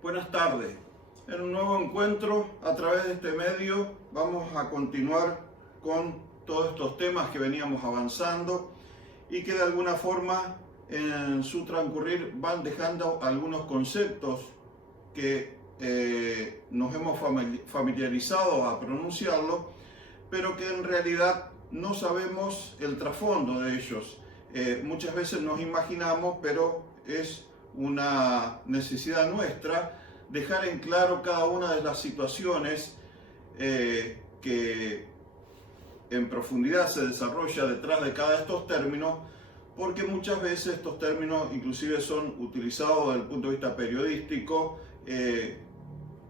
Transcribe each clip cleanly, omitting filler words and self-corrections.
Buenas tardes. En un nuevo encuentro a través de este medio vamos a continuar con todos estos temas que veníamos avanzando y que de alguna forma en su transcurrir van dejando algunos conceptos que nos hemos familiarizado a pronunciarlo, pero que en realidad no sabemos el trasfondo de ellos. Muchas veces nos imaginamos, pero es una necesidad nuestra dejar en claro cada una de las situaciones que en profundidad se desarrolla detrás de cada de estos términos, porque muchas veces estos términos inclusive son utilizados desde el punto de vista periodístico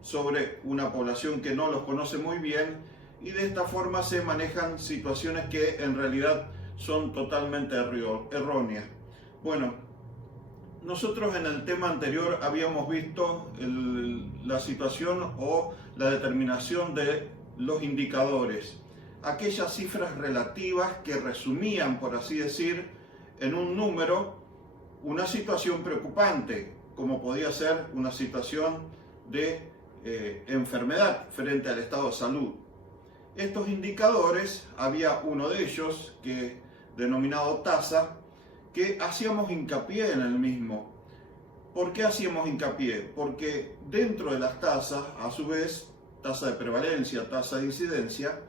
sobre una población que no los conoce muy bien, y de esta forma se manejan situaciones que en realidad son totalmente erróneas. Bueno, nosotros en el tema anterior habíamos visto la situación o la determinación de los indicadores, aquellas cifras relativas que resumían, por así decir, en un número una situación preocupante, como podía ser una situación de enfermedad frente al estado de salud. Estos indicadores, había uno de ellos, que denominado tasa, que hacíamos hincapié en el mismo. ¿Por qué hacíamos hincapié? Porque dentro de las tasas, a su vez, tasa de prevalencia, tasa de incidencia,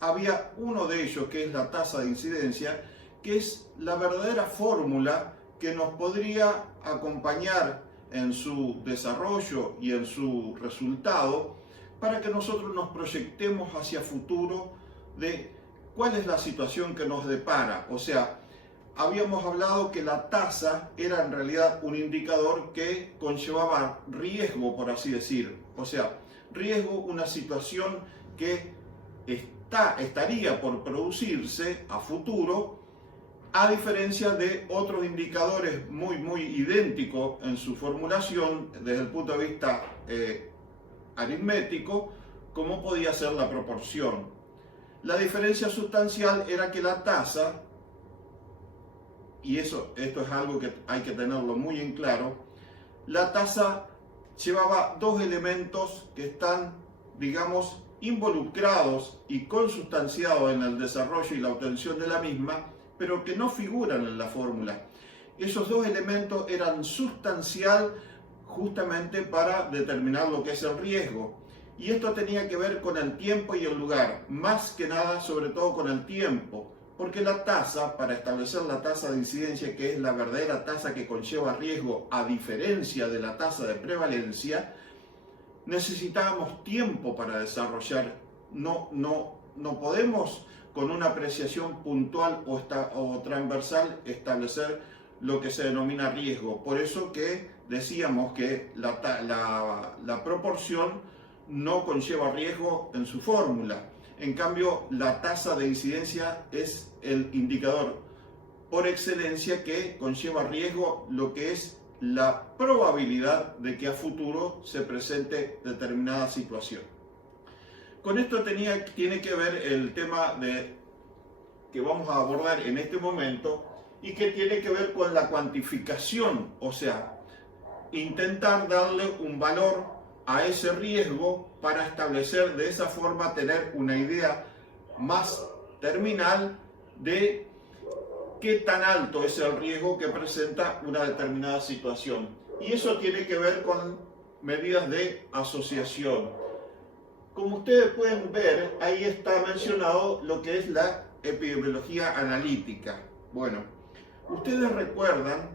había uno de ellos que es la tasa de incidencia, que es la verdadera fórmula que nos podría acompañar en su desarrollo y en su resultado, para que nosotros nos proyectemos hacia futuro de cuál es la situación que nos depara. O sea, habíamos hablado que la tasa era en realidad un indicador que conllevaba riesgo, por así decir. O sea, riesgo, una situación que estaría por producirse a futuro, a diferencia de otros indicadores muy idénticos en su formulación desde el punto de vista aritmético, como podía ser la proporción. La diferencia sustancial era que la tasa, y esto es algo que hay que tenerlo muy en claro, la tasa llevaba dos elementos que están, digamos, involucrados y consustanciados en el desarrollo y la obtención de la misma, pero que no figuran en la fórmula. Esos dos elementos eran sustancial justamente para determinar lo que es el riesgo. Y esto tenía que ver con el tiempo y el lugar, más que nada, sobre todo con el tiempo, porque la tasa, para establecer la tasa de incidencia, que es la verdadera tasa que conlleva riesgo, a diferencia de la tasa de prevalencia, necesitábamos tiempo para desarrollar. No podemos con una apreciación puntual o transversal establecer lo que se denomina riesgo. Por eso que decíamos que la proporción no conlleva riesgo en su fórmula. En cambio, la tasa de incidencia es el indicador por excelencia que conlleva riesgo, lo que es la probabilidad de que a futuro se presente determinada situación. Con esto tiene que ver el tema que vamos a abordar en este momento, y que tiene que ver con la cuantificación, o sea, intentar darle un valor a ese riesgo para establecer de esa forma, tener una idea más terminal de qué tan alto es el riesgo que presenta una determinada situación. Y eso tiene que ver con medidas de asociación. Como ustedes pueden ver, ahí está mencionado lo que es la epidemiología analítica. Bueno, ustedes recuerdan,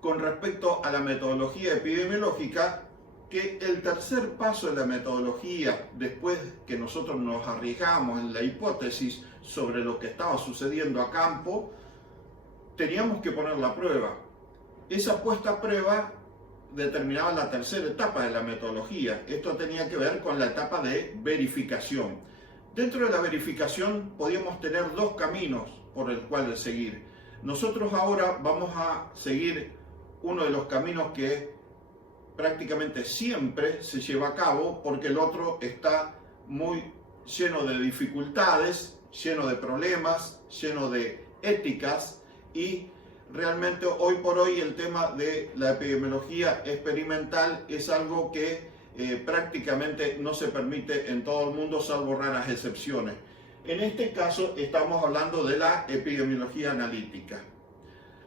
con respecto a la metodología epidemiológica, que el tercer paso de la metodología, después que nosotros nos arriesgamos en la hipótesis sobre lo que estaba sucediendo a campo, teníamos que poner la prueba. Esa puesta a prueba determinaba la tercera etapa de la metodología. Esto tenía que ver con la etapa de verificación. Dentro de la verificación podíamos tener dos caminos por el cual seguir. Nosotros ahora vamos a seguir uno de los caminos que prácticamente siempre se lleva a cabo, porque el otro está muy lleno de dificultades, lleno de problemas, lleno de éticas, y realmente hoy por hoy el tema de la epidemiología experimental es algo que prácticamente no se permite en todo el mundo, salvo raras excepciones. En este caso estamos hablando de la epidemiología analítica.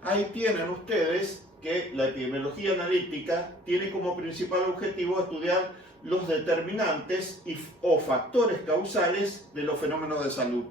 Ahí tienen ustedes que la epidemiología analítica tiene como principal objetivo estudiar los determinantes o factores causales de los fenómenos de salud.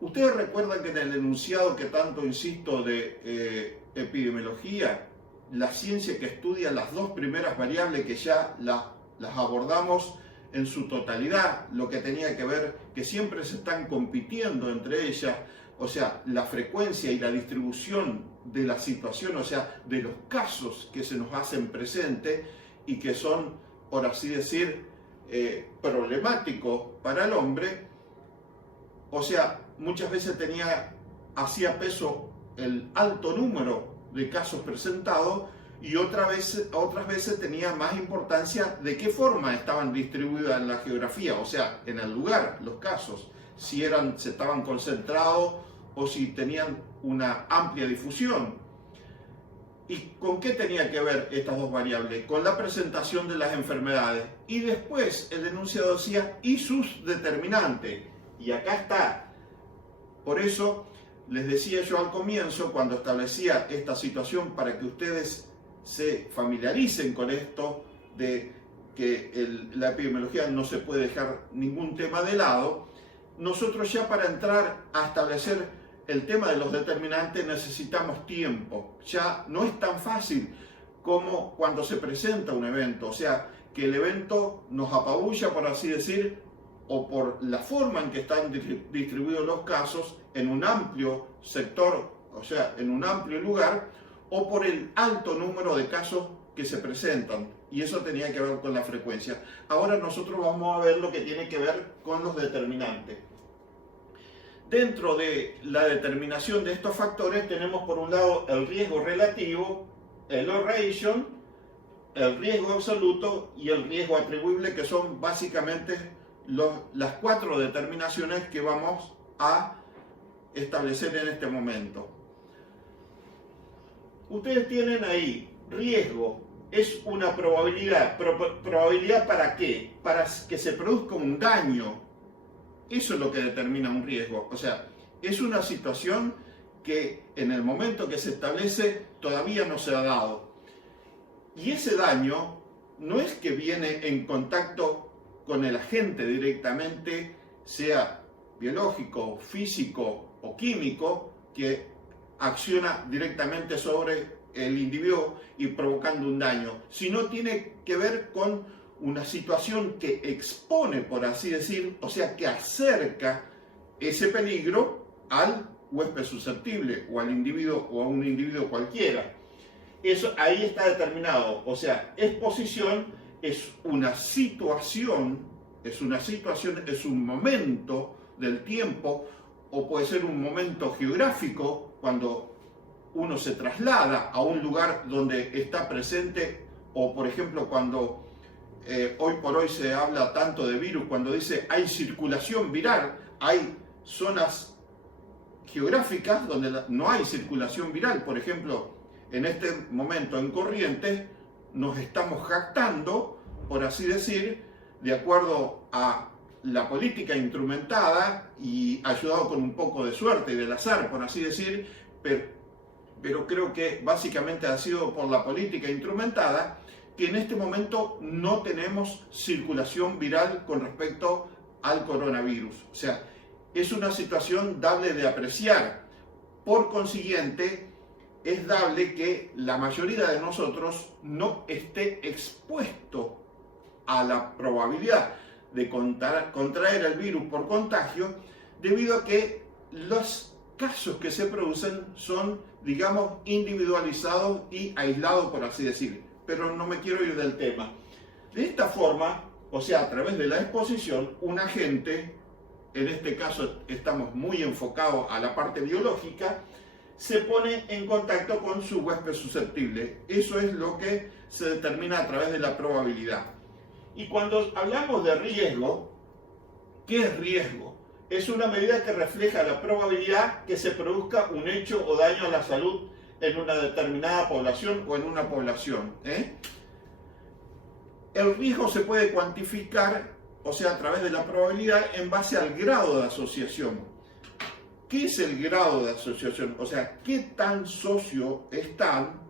Ustedes recuerdan que en el enunciado que tanto insisto de epidemiología, la ciencia que estudia las dos primeras variables que ya las abordamos en su totalidad, lo que tenía que ver que siempre se están compitiendo entre ellas, o sea, la frecuencia y la distribución de la situación, o sea, de los casos que se nos hacen presente y que son, por así decir, problemáticos para el hombre. O sea, muchas veces hacía peso el alto número de casos presentados y otras veces tenía más importancia de qué forma estaban distribuidas en la geografía, o sea, en el lugar, los casos, si se estaban concentrados o si tenían una amplia difusión. ¿Y con qué tenía que ver estas dos variables? Con la presentación de las enfermedades. Y después el enunciado decía, y sus determinantes. Y acá está. Por eso les decía yo al comienzo, cuando establecía esta situación, para que ustedes se familiaricen con esto, de que la epidemiología no se puede dejar ningún tema de lado, nosotros ya para entrar a establecer el tema de los determinantes necesitamos tiempo. Ya no es tan fácil como cuando se presenta un evento, o sea, que el evento nos apabulla, por así decir, o por la forma en que están distribuidos los casos en un amplio sector, o sea, en un amplio lugar, o por el alto número de casos que se presentan. Y eso tenía que ver con la frecuencia. Ahora nosotros vamos a ver lo que tiene que ver con los determinantes. Dentro de la determinación de estos factores tenemos por un lado el riesgo relativo, el odds ratio, el riesgo absoluto y el riesgo atribuible, que son básicamente las cuatro determinaciones que vamos a establecer en este momento. Ustedes tienen ahí riesgo, es una probabilidad. ¿Probabilidad para qué? Para que se produzca un daño. Eso es lo que determina un riesgo. O sea, es una situación que en el momento que se establece todavía no se ha dado. Y ese daño no es que viene en contacto con el agente directamente, sea biológico, físico o químico, que acciona directamente sobre el individuo y provocando un daño, sino tiene que ver con una situación que expone, por así decir, o sea, que acerca ese peligro al huésped susceptible o al individuo o a un individuo cualquiera. Eso ahí está determinado, o sea, exposición es una situación, es un momento del tiempo, o puede ser un momento geográfico cuando uno se traslada a un lugar donde está presente, o por ejemplo cuando hoy por hoy se habla tanto de virus, cuando dice hay circulación viral, hay zonas geográficas donde no hay circulación viral. Por ejemplo, en este momento en Corrientes nos estamos jactando, por así decir, de acuerdo a la política instrumentada y ayudado con un poco de suerte y del azar, por así decir, pero creo que básicamente ha sido por la política instrumentada, que en este momento no tenemos circulación viral con respecto al coronavirus. O sea, es una situación dable de apreciar. Por consiguiente, es dable que la mayoría de nosotros no esté expuesto a la probabilidad de contraer el virus por contagio, debido a que los casos que se producen son, digamos, individualizados y aislados, por así decir. Pero no me quiero ir del tema. De esta forma, o sea, a través de la exposición, un agente, en este caso estamos muy enfocados a la parte biológica, se pone en contacto con su huésped susceptible. Eso es lo que se determina a través de la probabilidad. Y cuando hablamos de riesgo, ¿qué es riesgo? Es una medida que refleja la probabilidad que se produzca un hecho o daño a la salud en una determinada población o en una población. El riesgo se puede cuantificar, o sea, a través de la probabilidad en base al grado de asociación. ¿Qué es el grado de asociación? O sea, ¿qué tan socio están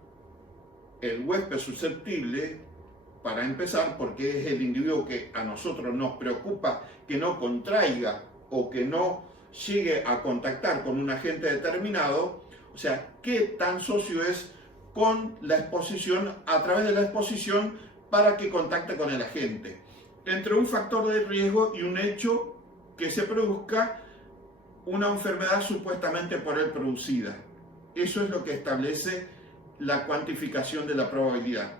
el huésped susceptible, para empezar, porque es el individuo que a nosotros nos preocupa que no contraiga o que no llegue a contactar con un agente determinado? O sea, ¿qué tan socio es con la exposición, a través de la exposición, para que contacte con el agente? Entre un factor de riesgo y un hecho que se produzca una enfermedad supuestamente por él producida. Eso es lo que establece la cuantificación de la probabilidad.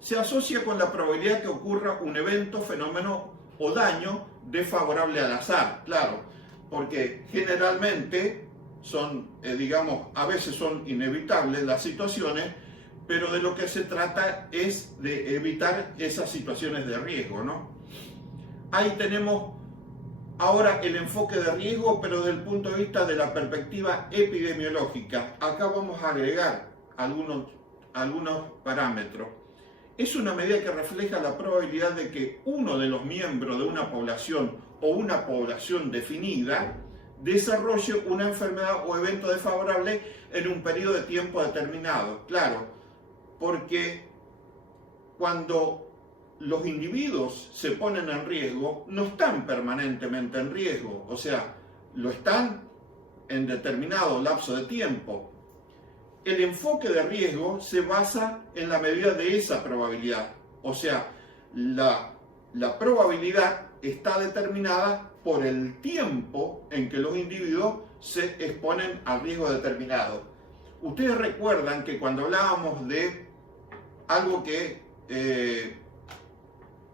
Se asocia con la probabilidad que ocurra un evento, fenómeno o daño desfavorable al azar, claro, porque generalmente son, a veces son inevitables las situaciones, pero de lo que se trata es de evitar esas situaciones de riesgo, ¿no? Ahí tenemos ahora el enfoque de riesgo, pero desde el punto de vista de la perspectiva epidemiológica. Acá vamos a agregar algunos parámetros. Es una medida que refleja la probabilidad de que uno de los miembros de una población o una población definida desarrolle una enfermedad o evento desfavorable en un periodo de tiempo determinado. Claro, porque cuando los individuos se ponen en riesgo, no están permanentemente en riesgo, o sea, lo están en determinado lapso de tiempo. El enfoque de riesgo se basa en la medida de esa probabilidad, o sea, la probabilidad está determinada por el tiempo en que los individuos se exponen al riesgo determinado. Ustedes recuerdan que cuando hablábamos de algo que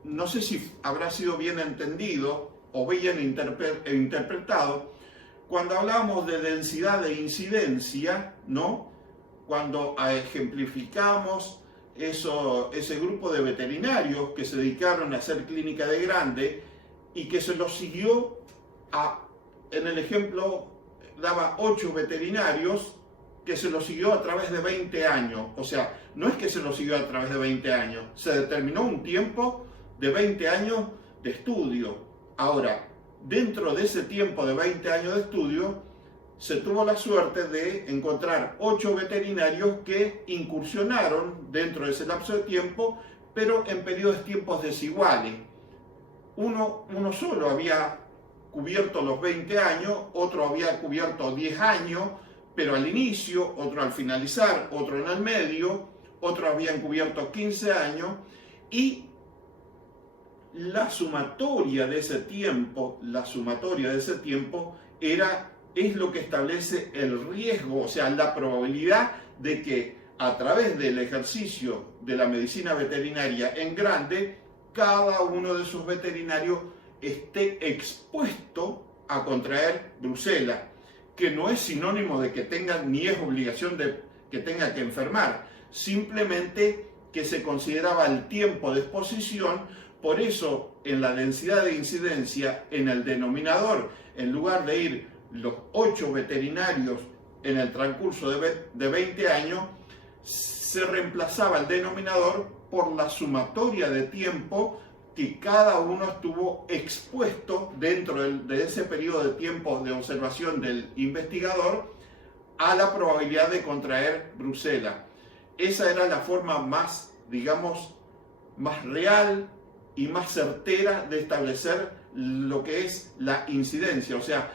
no sé si habrá sido bien entendido o bien interpretado, cuando hablábamos de densidad de incidencia, ¿no? Cuando ejemplificamos ese grupo de veterinarios que se dedicaron a hacer clínica de grande y que se los siguió en el ejemplo daba 8 veterinarios que se los siguió a través de 20 años. O sea, no es que se los siguió a través de 20 años, se determinó un tiempo de 20 años de estudio. Ahora, dentro de ese tiempo de 20 años de estudio, se tuvo la suerte de encontrar 8 veterinarios que incursionaron dentro de ese lapso de tiempo, pero en periodos de tiempos desiguales. Uno solo había cubierto los 20 años, otro había cubierto 10 años, pero al inicio, otro al finalizar, otro en el medio, otro habían cubierto 15 años, y la sumatoria de ese tiempo es lo que establece el riesgo, o sea, la probabilidad de que a través del ejercicio de la medicina veterinaria en grande, cada uno de esos veterinarios esté expuesto a contraer brucela, que no es sinónimo de que tenga, ni es obligación de que tenga que enfermar, simplemente que se consideraba el tiempo de exposición. Por eso, en la densidad de incidencia, en el denominador, en lugar de ir los 8 veterinarios en el transcurso de 20 años, se reemplazaba el denominador por la sumatoria de tiempo que cada uno estuvo expuesto dentro de ese periodo de tiempo de observación del investigador a la probabilidad de contraer brucela. Esa era la forma más, más real y más certera de establecer lo que es la incidencia, o sea,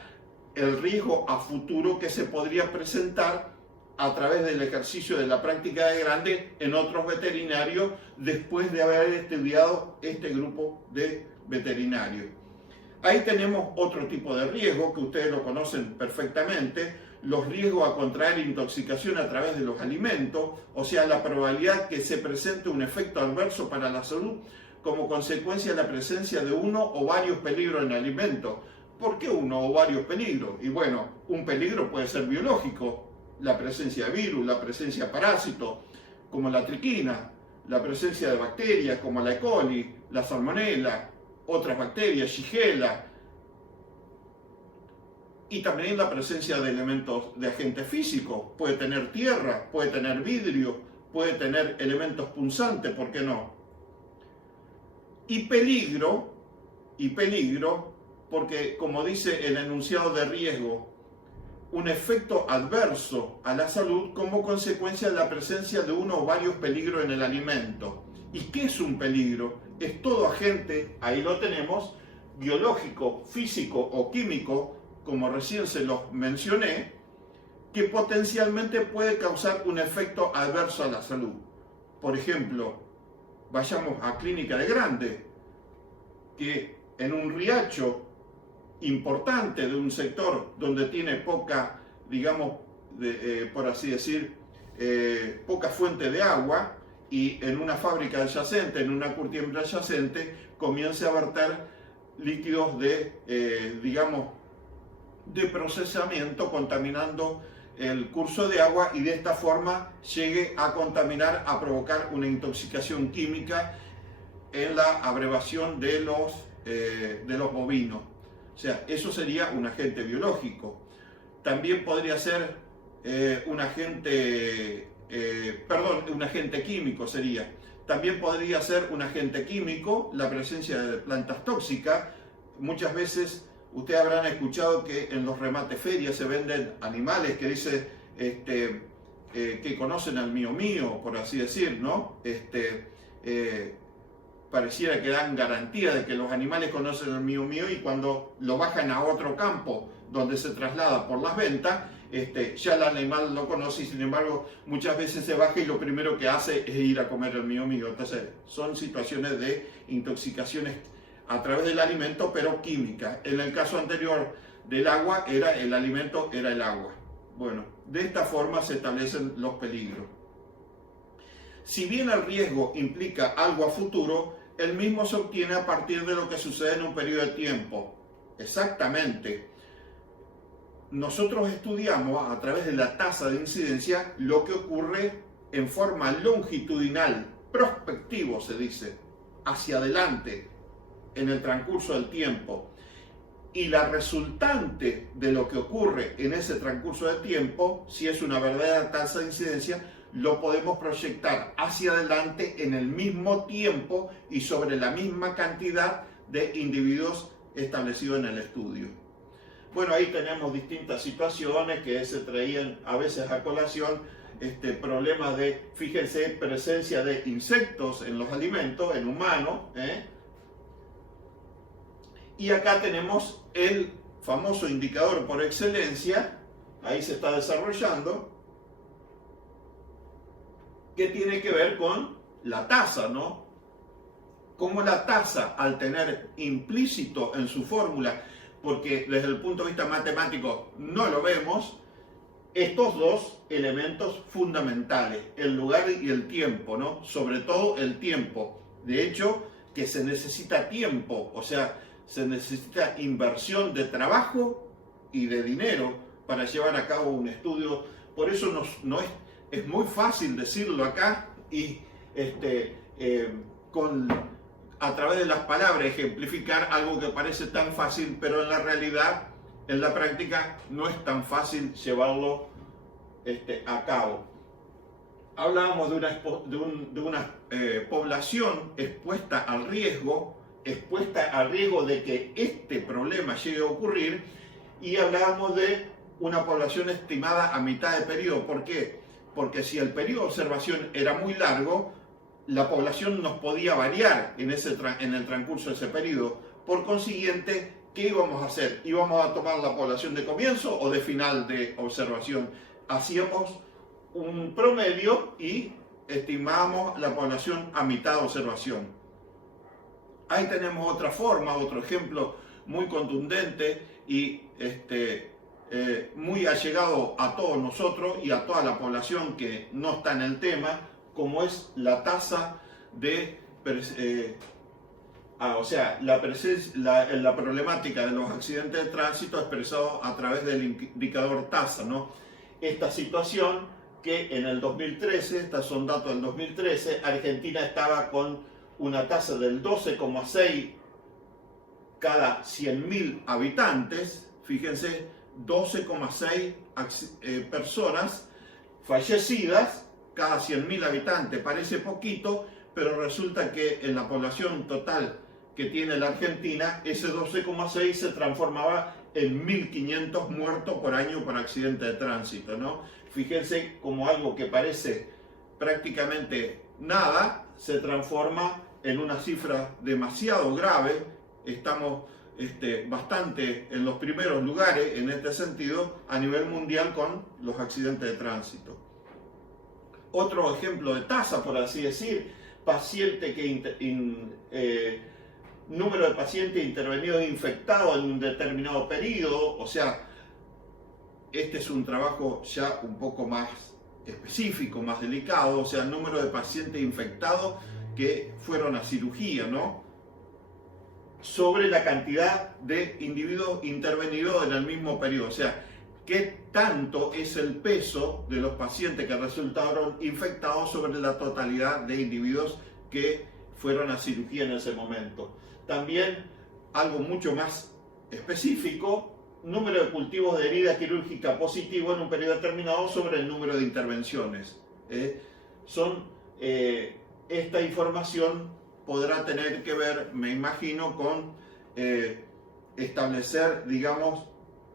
el riesgo a futuro que se podría presentar a través del ejercicio de la práctica de grande en otros veterinarios después de haber estudiado este grupo de veterinarios. Ahí tenemos otro tipo de riesgo que ustedes lo conocen perfectamente, los riesgos a contraer intoxicación a través de los alimentos, o sea, la probabilidad que se presente un efecto adverso para la salud como consecuencia de la presencia de uno o varios peligros en el alimento. ¿Por qué uno o varios peligros? Y bueno, un peligro puede ser biológico, la presencia de virus, la presencia de parásitos, como la triquina, la presencia de bacterias como la E. coli, la salmonella, otras bacterias, Shigella, Y también la presencia de elementos de agentes físicos. Puede tener tierra, puede tener vidrio, puede tener elementos punzantes, ¿por qué no? Y peligro, porque como dice el enunciado de riesgo, un efecto adverso a la salud como consecuencia de la presencia de uno o varios peligros en el alimento. ¿Y qué es un peligro? Es todo agente, ahí lo tenemos, biológico, físico o químico, como recién se los mencioné, que potencialmente puede causar un efecto adverso a la salud. Por ejemplo, vayamos a Clínica de Grande, que en un riacho importante de un sector donde tiene poca, digamos, por así decir, poca fuente de agua, y en una fábrica adyacente, en una curtiembre adyacente, comience a verter líquidos de, digamos, de procesamiento, contaminando el curso de agua, y de esta forma llegue a contaminar, a provocar una intoxicación química en la abrevación de los bovinos. O sea, eso sería un agente biológico. También podría ser un agente químico sería. También podría ser un agente químico la presencia de plantas tóxicas. Muchas veces ustedes habrán escuchado que en los remates ferias se venden animales que dice que conocen al mío, por así decir, ¿no? Pareciera que dan garantía de que los animales conocen al mío, y cuando lo bajan a otro campo donde se traslada por las ventas, ya el animal lo conoce, y sin embargo muchas veces se baja y lo primero que hace es ir a comer el mío. Entonces son situaciones de intoxicaciones a través del alimento, pero química. En el caso anterior del agua, el alimento era el agua. Bueno, de esta forma se establecen los peligros. Si bien el riesgo implica algo a futuro, el mismo se obtiene a partir de lo que sucede en un periodo de tiempo. Exactamente. Nosotros estudiamos a través de la tasa de incidencia lo que ocurre en forma longitudinal, prospectivo se dice, hacia adelante, en el transcurso del tiempo. Y la resultante de lo que ocurre en ese transcurso de tiempo, si es una verdadera tasa de incidencia, lo podemos proyectar hacia adelante en el mismo tiempo y sobre la misma cantidad de individuos establecidos en el estudio. Bueno, ahí tenemos distintas situaciones que se traían a veces a colación, problemas de, fíjense, presencia de insectos en los alimentos, en humanos, Y acá tenemos el famoso indicador por excelencia, ahí se está desarrollando, que tiene que ver con la tasa, ¿no? Como la tasa, al tener implícito en su fórmula, porque desde el punto de vista matemático no lo vemos, estos dos elementos fundamentales, el lugar y el tiempo, ¿no? Sobre todo el tiempo. De hecho, que se necesita tiempo, o sea, se necesita inversión de trabajo y de dinero para llevar a cabo un estudio. Por eso es muy fácil decirlo acá y a través de las palabras ejemplificar algo que parece tan fácil, pero en la realidad, en la práctica, no es tan fácil llevarlo a cabo. Hablábamos de una población expuesta al riesgo de que este problema llegue a ocurrir, y hablábamos de una población estimada a mitad de periodo. ¿Por qué? Porque si el periodo de observación era muy largo, la población nos podía variar en el transcurso de ese periodo. Por consiguiente, ¿qué íbamos a hacer? ¿Íbamos a tomar la población de comienzo o de final de observación? Hacíamos un promedio y estimábamos la población a mitad de observación. Ahí tenemos otra forma, otro ejemplo muy contundente y muy allegado a todos nosotros y a toda la población que no está en el tema, como es la tasa de, la problemática de los accidentes de tránsito expresado a través del indicador tasa, ¿no? Esta situación que en el 2013, estos son datos del 2013, Argentina estaba con una tasa del 12,6 cada 100.000 habitantes. Fíjense, 12,6 personas fallecidas cada 100.000 habitantes. Parece poquito, pero resulta que en la población total que tiene la Argentina, ese 12,6 se transformaba en 1.500 muertos por año por accidente de tránsito, ¿no? Fíjense como algo que parece prácticamente nada, se transforma en una cifra demasiado grave. Estamos bastante en los primeros lugares en este sentido a nivel mundial con los accidentes de tránsito. Otro ejemplo de tasa, por así decir, número de pacientes intervenidos infectados en un determinado periodo. O sea, este es un trabajo ya un poco más específico, más delicado. O sea, el número de pacientes infectados que fueron a cirugía, ¿no? Sobre la cantidad de individuos intervenidos en el mismo periodo. O sea, ¿qué tanto es el peso de los pacientes que resultaron infectados sobre la totalidad de individuos que fueron a cirugía en ese momento? También algo mucho más específico, número de cultivos de herida quirúrgica positivo en un periodo determinado sobre el número de intervenciones. Esta información podrá tener que ver, me imagino, con establecer, digamos,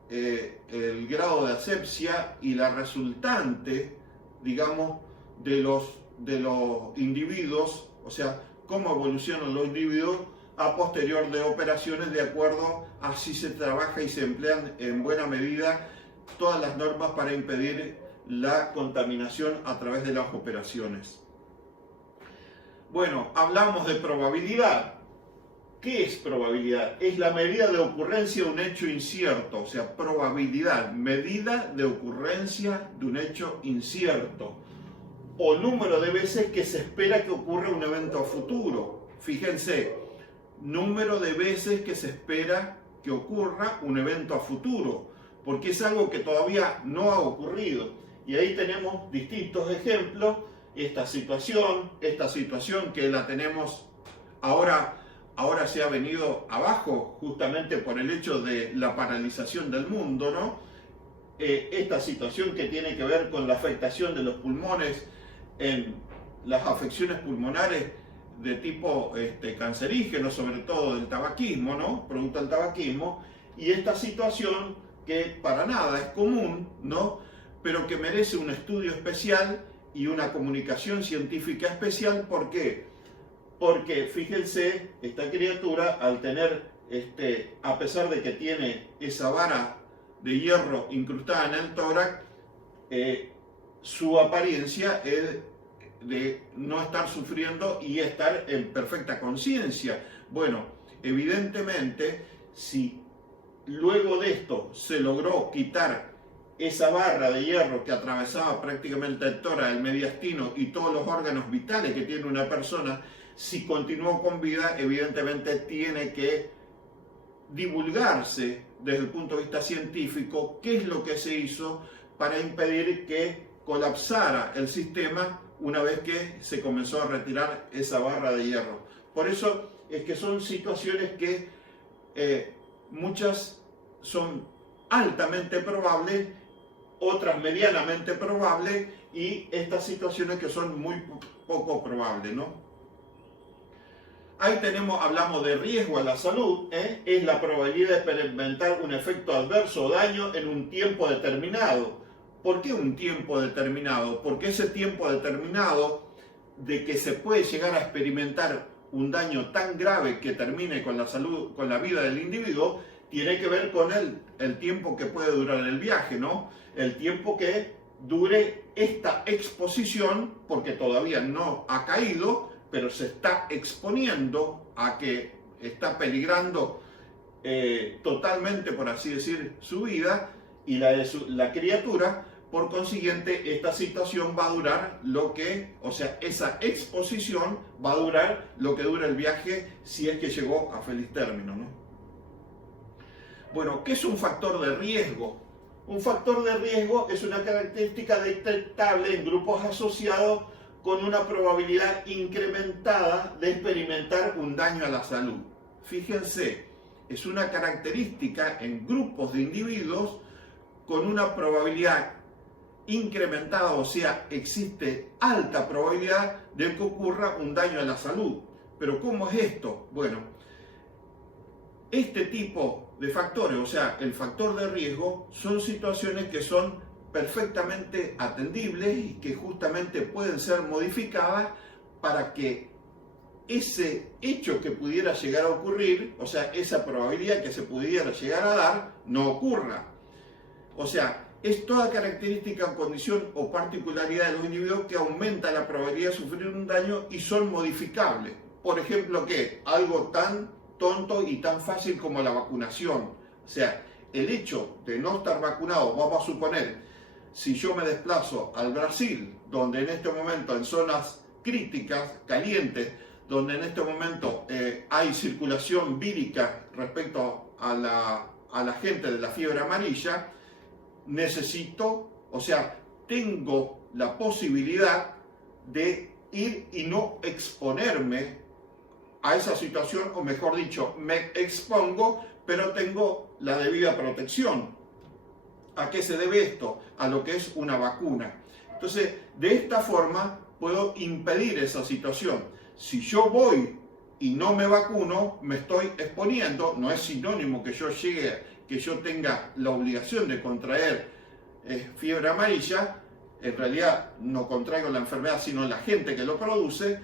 el grado de asepsia y la resultante, digamos, de los individuos, o sea, cómo evolucionan los individuos a posterior de operaciones, de acuerdo a si se trabaja y se emplean en buena medida todas las normas para impedir la contaminación a través de las operaciones. Bueno, hablamos de probabilidad. ¿Qué es probabilidad? Es la medida de ocurrencia de un hecho incierto, o sea, probabilidad, medida de ocurrencia de un hecho incierto, o número de veces que se espera que ocurra un evento futuro. Fíjense, número de veces que se espera que ocurra un evento a futuro, porque es algo que todavía no ha ocurrido. Y ahí tenemos distintos ejemplos. Esta situación que la tenemos ahora se ha venido abajo justamente por el hecho de la paralización del mundo, ¿no? Esta situación que tiene que ver con la afectación de los pulmones en las afecciones pulmonares de tipo cancerígeno, sobre todo del tabaquismo, ¿no? Producto del tabaquismo, y esta situación que para nada es común, ¿no? Pero que merece un estudio especial y una comunicación científica especial. ¿Por qué? Porque fíjense, esta criatura, al tener, a pesar de que tiene esa vara de hierro incrustada en el tórax, su apariencia es de no estar sufriendo y estar en perfecta conciencia. Bueno, evidentemente, si luego de esto se logró quitar esa barra de hierro que atravesaba prácticamente el tórax, el mediastino y todos los órganos vitales que tiene una persona, si continuó con vida, evidentemente tiene que divulgarse desde el punto de vista científico qué es lo que se hizo para impedir que colapsara el sistema una vez que se comenzó a retirar esa barra de hierro. Por eso es que son situaciones que muchas son altamente probables, otras medianamente probables, y estas situaciones que son muy poco probables, ¿no? Ahí hablamos de riesgo a la salud, es la probabilidad de experimentar un efecto adverso o daño en un tiempo determinado. ¿Por qué un tiempo determinado? Porque ese tiempo determinado de que se puede llegar a experimentar un daño tan grave que termine con la salud, con la vida del individuo, tiene que ver con el tiempo que puede durar el viaje, ¿no? El tiempo que dure esta exposición, porque todavía no ha caído, pero se está exponiendo a que está peligrando totalmente, por así decir, su vida y la de la criatura. Por consiguiente, esta situación va a durar esa exposición va a durar lo que dura el viaje, si es que llegó a feliz término, ¿no? Bueno, ¿qué es un factor de riesgo? Un factor de riesgo es una característica detectable en grupos asociados con una probabilidad incrementada de experimentar un daño a la salud. Fíjense, es una característica en grupos de individuos con una probabilidad incrementada, o sea, existe alta probabilidad de que ocurra un daño a la salud. Pero ¿cómo es esto? Bueno, este tipo de factores, o sea, el factor de riesgo, son situaciones que son perfectamente atendibles y que justamente pueden ser modificadas para que ese hecho que pudiera llegar a ocurrir, o sea, esa probabilidad que se pudiera llegar a dar, no ocurra. O sea, es toda característica, condición o particularidad de los individuos que aumenta la probabilidad de sufrir un daño y son modificables. Por ejemplo, ¿qué? Algo tan tonto y tan fácil como la vacunación. O sea, el hecho de no estar vacunado, vamos a suponer, si yo me desplazo al Brasil, donde en este momento en zonas críticas, calientes, donde en este momento hay circulación vírica respecto a la gente de la fiebre amarilla, necesito, o sea, tengo la posibilidad de ir y no exponerme a esa situación, o mejor dicho, me expongo, pero tengo la debida protección. ¿A qué se debe esto? A lo que es una vacuna. Entonces, de esta forma puedo impedir esa situación. Si yo voy y no me vacuno, me estoy exponiendo. No es sinónimo que yo tenga la obligación de contraer fiebre amarilla. En realidad no contraigo la enfermedad, sino la gente que lo produce,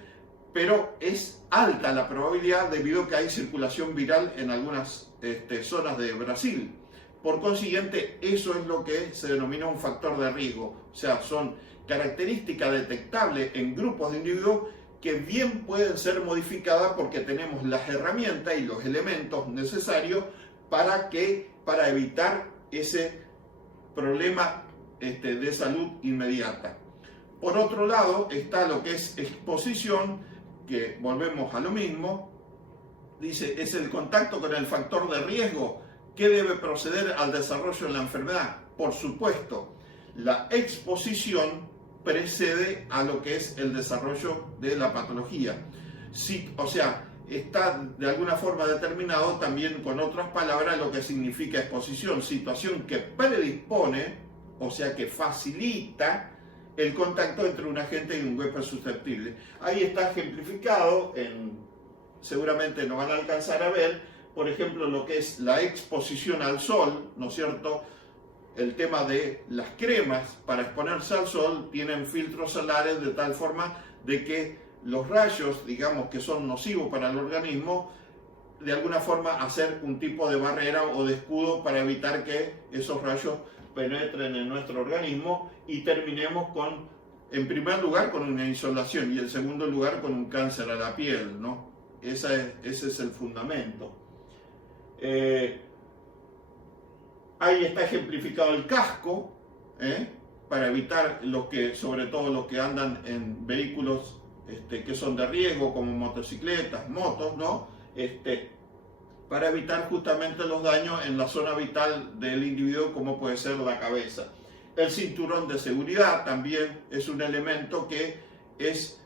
pero es alta la probabilidad debido a que hay circulación viral en algunas zonas de Brasil. Por consiguiente, eso es lo que se denomina un factor de riesgo. O sea, son características detectables en grupos de individuos que bien pueden ser modificadas porque tenemos las herramientas y los elementos necesarios para evitar ese problema de salud inmediata. Por otro lado está lo que es exposición, que volvemos a lo mismo. Dice, es el contacto con el factor de riesgo que debe proceder al desarrollo de la enfermedad. Por supuesto, la exposición precede a lo que es el desarrollo de la patología. Sí, o sea, está de alguna forma determinado también con otras palabras lo que significa exposición, situación que predispone, o sea que facilita el contacto entre un agente y un huésped susceptible. Ahí está ejemplificado, seguramente no van a alcanzar a ver, por ejemplo, lo que es la exposición al sol, ¿no es cierto? El tema de las cremas para exponerse al sol tienen filtros solares de tal forma de que los rayos, digamos, que son nocivos para el organismo, de alguna forma hacer un tipo de barrera o de escudo para evitar que esos rayos penetren en nuestro organismo y terminemos con, en primer lugar, con una insolación y en segundo lugar con un cáncer a la piel, ¿no? Ese es el fundamento. Ahí está ejemplificado el casco, para evitar sobre todo los que andan en vehículos que son de riesgo, como motocicletas, motos, ¿no? Para evitar justamente los daños en la zona vital del individuo, como puede ser la cabeza. El cinturón de seguridad también es un elemento que es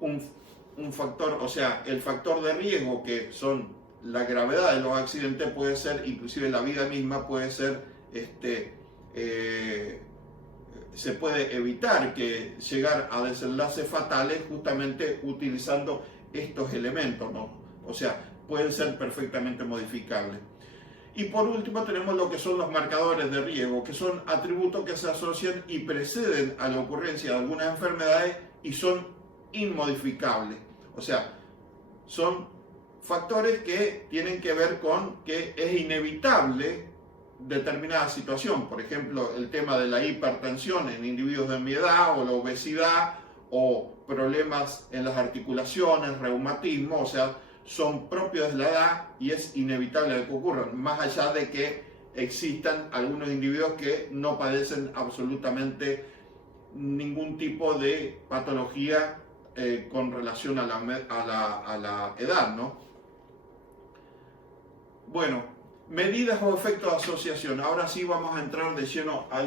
un factor, o sea, el factor de riesgo, que son la gravedad de los accidentes, puede ser, inclusive la vida misma puede ser, se puede evitar que llegar a desenlaces fatales justamente utilizando estos elementos, ¿no? O sea, pueden ser perfectamente modificables. Y por último tenemos lo que son los marcadores de riesgo, que son atributos que se asocian y preceden a la ocurrencia de algunas enfermedades y son inmodificables. O sea, son factores que tienen que ver con que es inevitable determinada situación. Por ejemplo, el tema de la hipertensión en individuos de mi edad, o la obesidad, o problemas en las articulaciones, reumatismo, o sea, son propios de la edad y es inevitable que ocurran, más allá de que existan algunos individuos que no padecen absolutamente ningún tipo de patología con relación a la edad, ¿no? Bueno, medidas o efectos de asociación. Ahora sí vamos a entrar de lleno a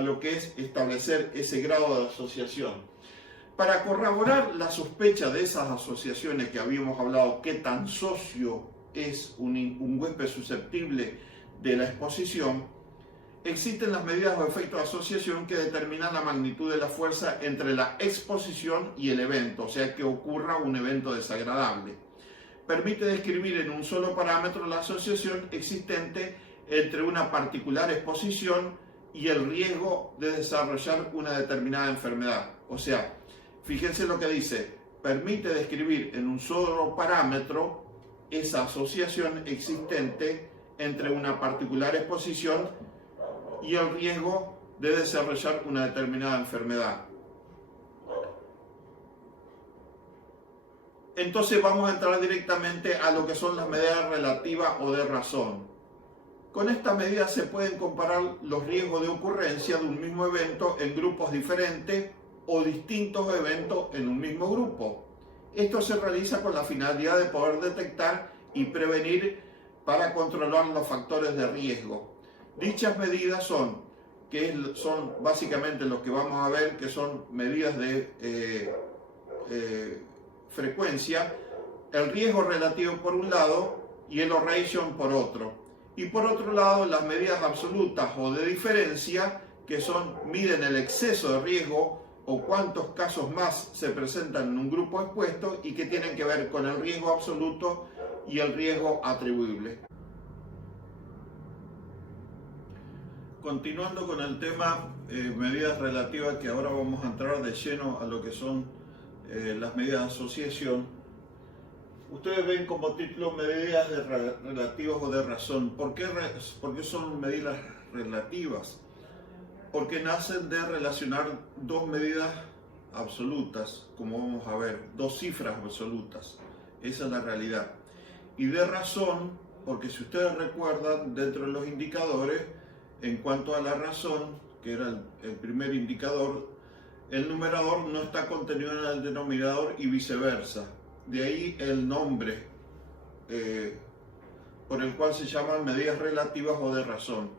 lo que es establecer ese grado de asociación. Para corroborar la sospecha de esas asociaciones que habíamos hablado, qué tan socio es un huésped susceptible de la exposición, Existen las medidas o efectos de asociación que determinan la magnitud de la fuerza entre la exposición y el evento, o sea que ocurra un evento desagradable. Permite describir en un solo parámetro la asociación existente entre una particular exposición y el riesgo de desarrollar una determinada enfermedad. O sea, fíjense lo que dice, permite describir en un solo parámetro esa asociación existente entre una particular exposición y el riesgo de desarrollar una determinada enfermedad. Entonces vamos a entrar directamente a lo que son las medidas relativas o de razón. Con esta medida se pueden comparar los riesgos de ocurrencia de un mismo evento en grupos diferentes o distintos eventos en un mismo grupo. Esto se realiza con la finalidad de poder detectar y prevenir para controlar los factores de riesgo. Dichas medidas son básicamente los que vamos a ver, que son medidas de frecuencia, el riesgo relativo por un lado y el odds por otro. Y por otro lado, las medidas absolutas o de diferencia, que miden el exceso de riesgo o cuántos casos más se presentan en un grupo expuesto y que tienen que ver con el riesgo absoluto y el riesgo atribuible. Continuando con el tema medidas relativas, que ahora vamos a entrar de lleno a lo que son las medidas de asociación. Ustedes ven como título medidas relativas o de razón. ¿Por qué son medidas relativas? Porque nacen de relacionar dos medidas absolutas, como vamos a ver, dos cifras absolutas. Esa es la realidad. Y de razón, porque si ustedes recuerdan, dentro de los indicadores, en cuanto a la razón, que era el primer indicador, el numerador no está contenido en el denominador y viceversa. De ahí el nombre por el cual se llaman medidas relativas o de razón.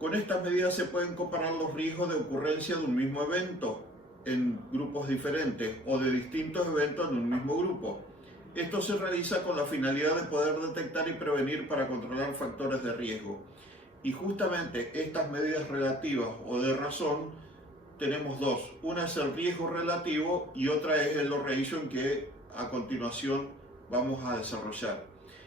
Con estas medidas se pueden comparar los riesgos de ocurrencia de un mismo evento en grupos diferentes o de distintos eventos en un mismo grupo. Esto se realiza con la finalidad de poder detectar y prevenir para controlar factores de riesgo. Y justamente estas medidas relativas o de razón tenemos dos. Una es el riesgo relativo y otra es el loss ratio, que a continuación vamos a desarrollar.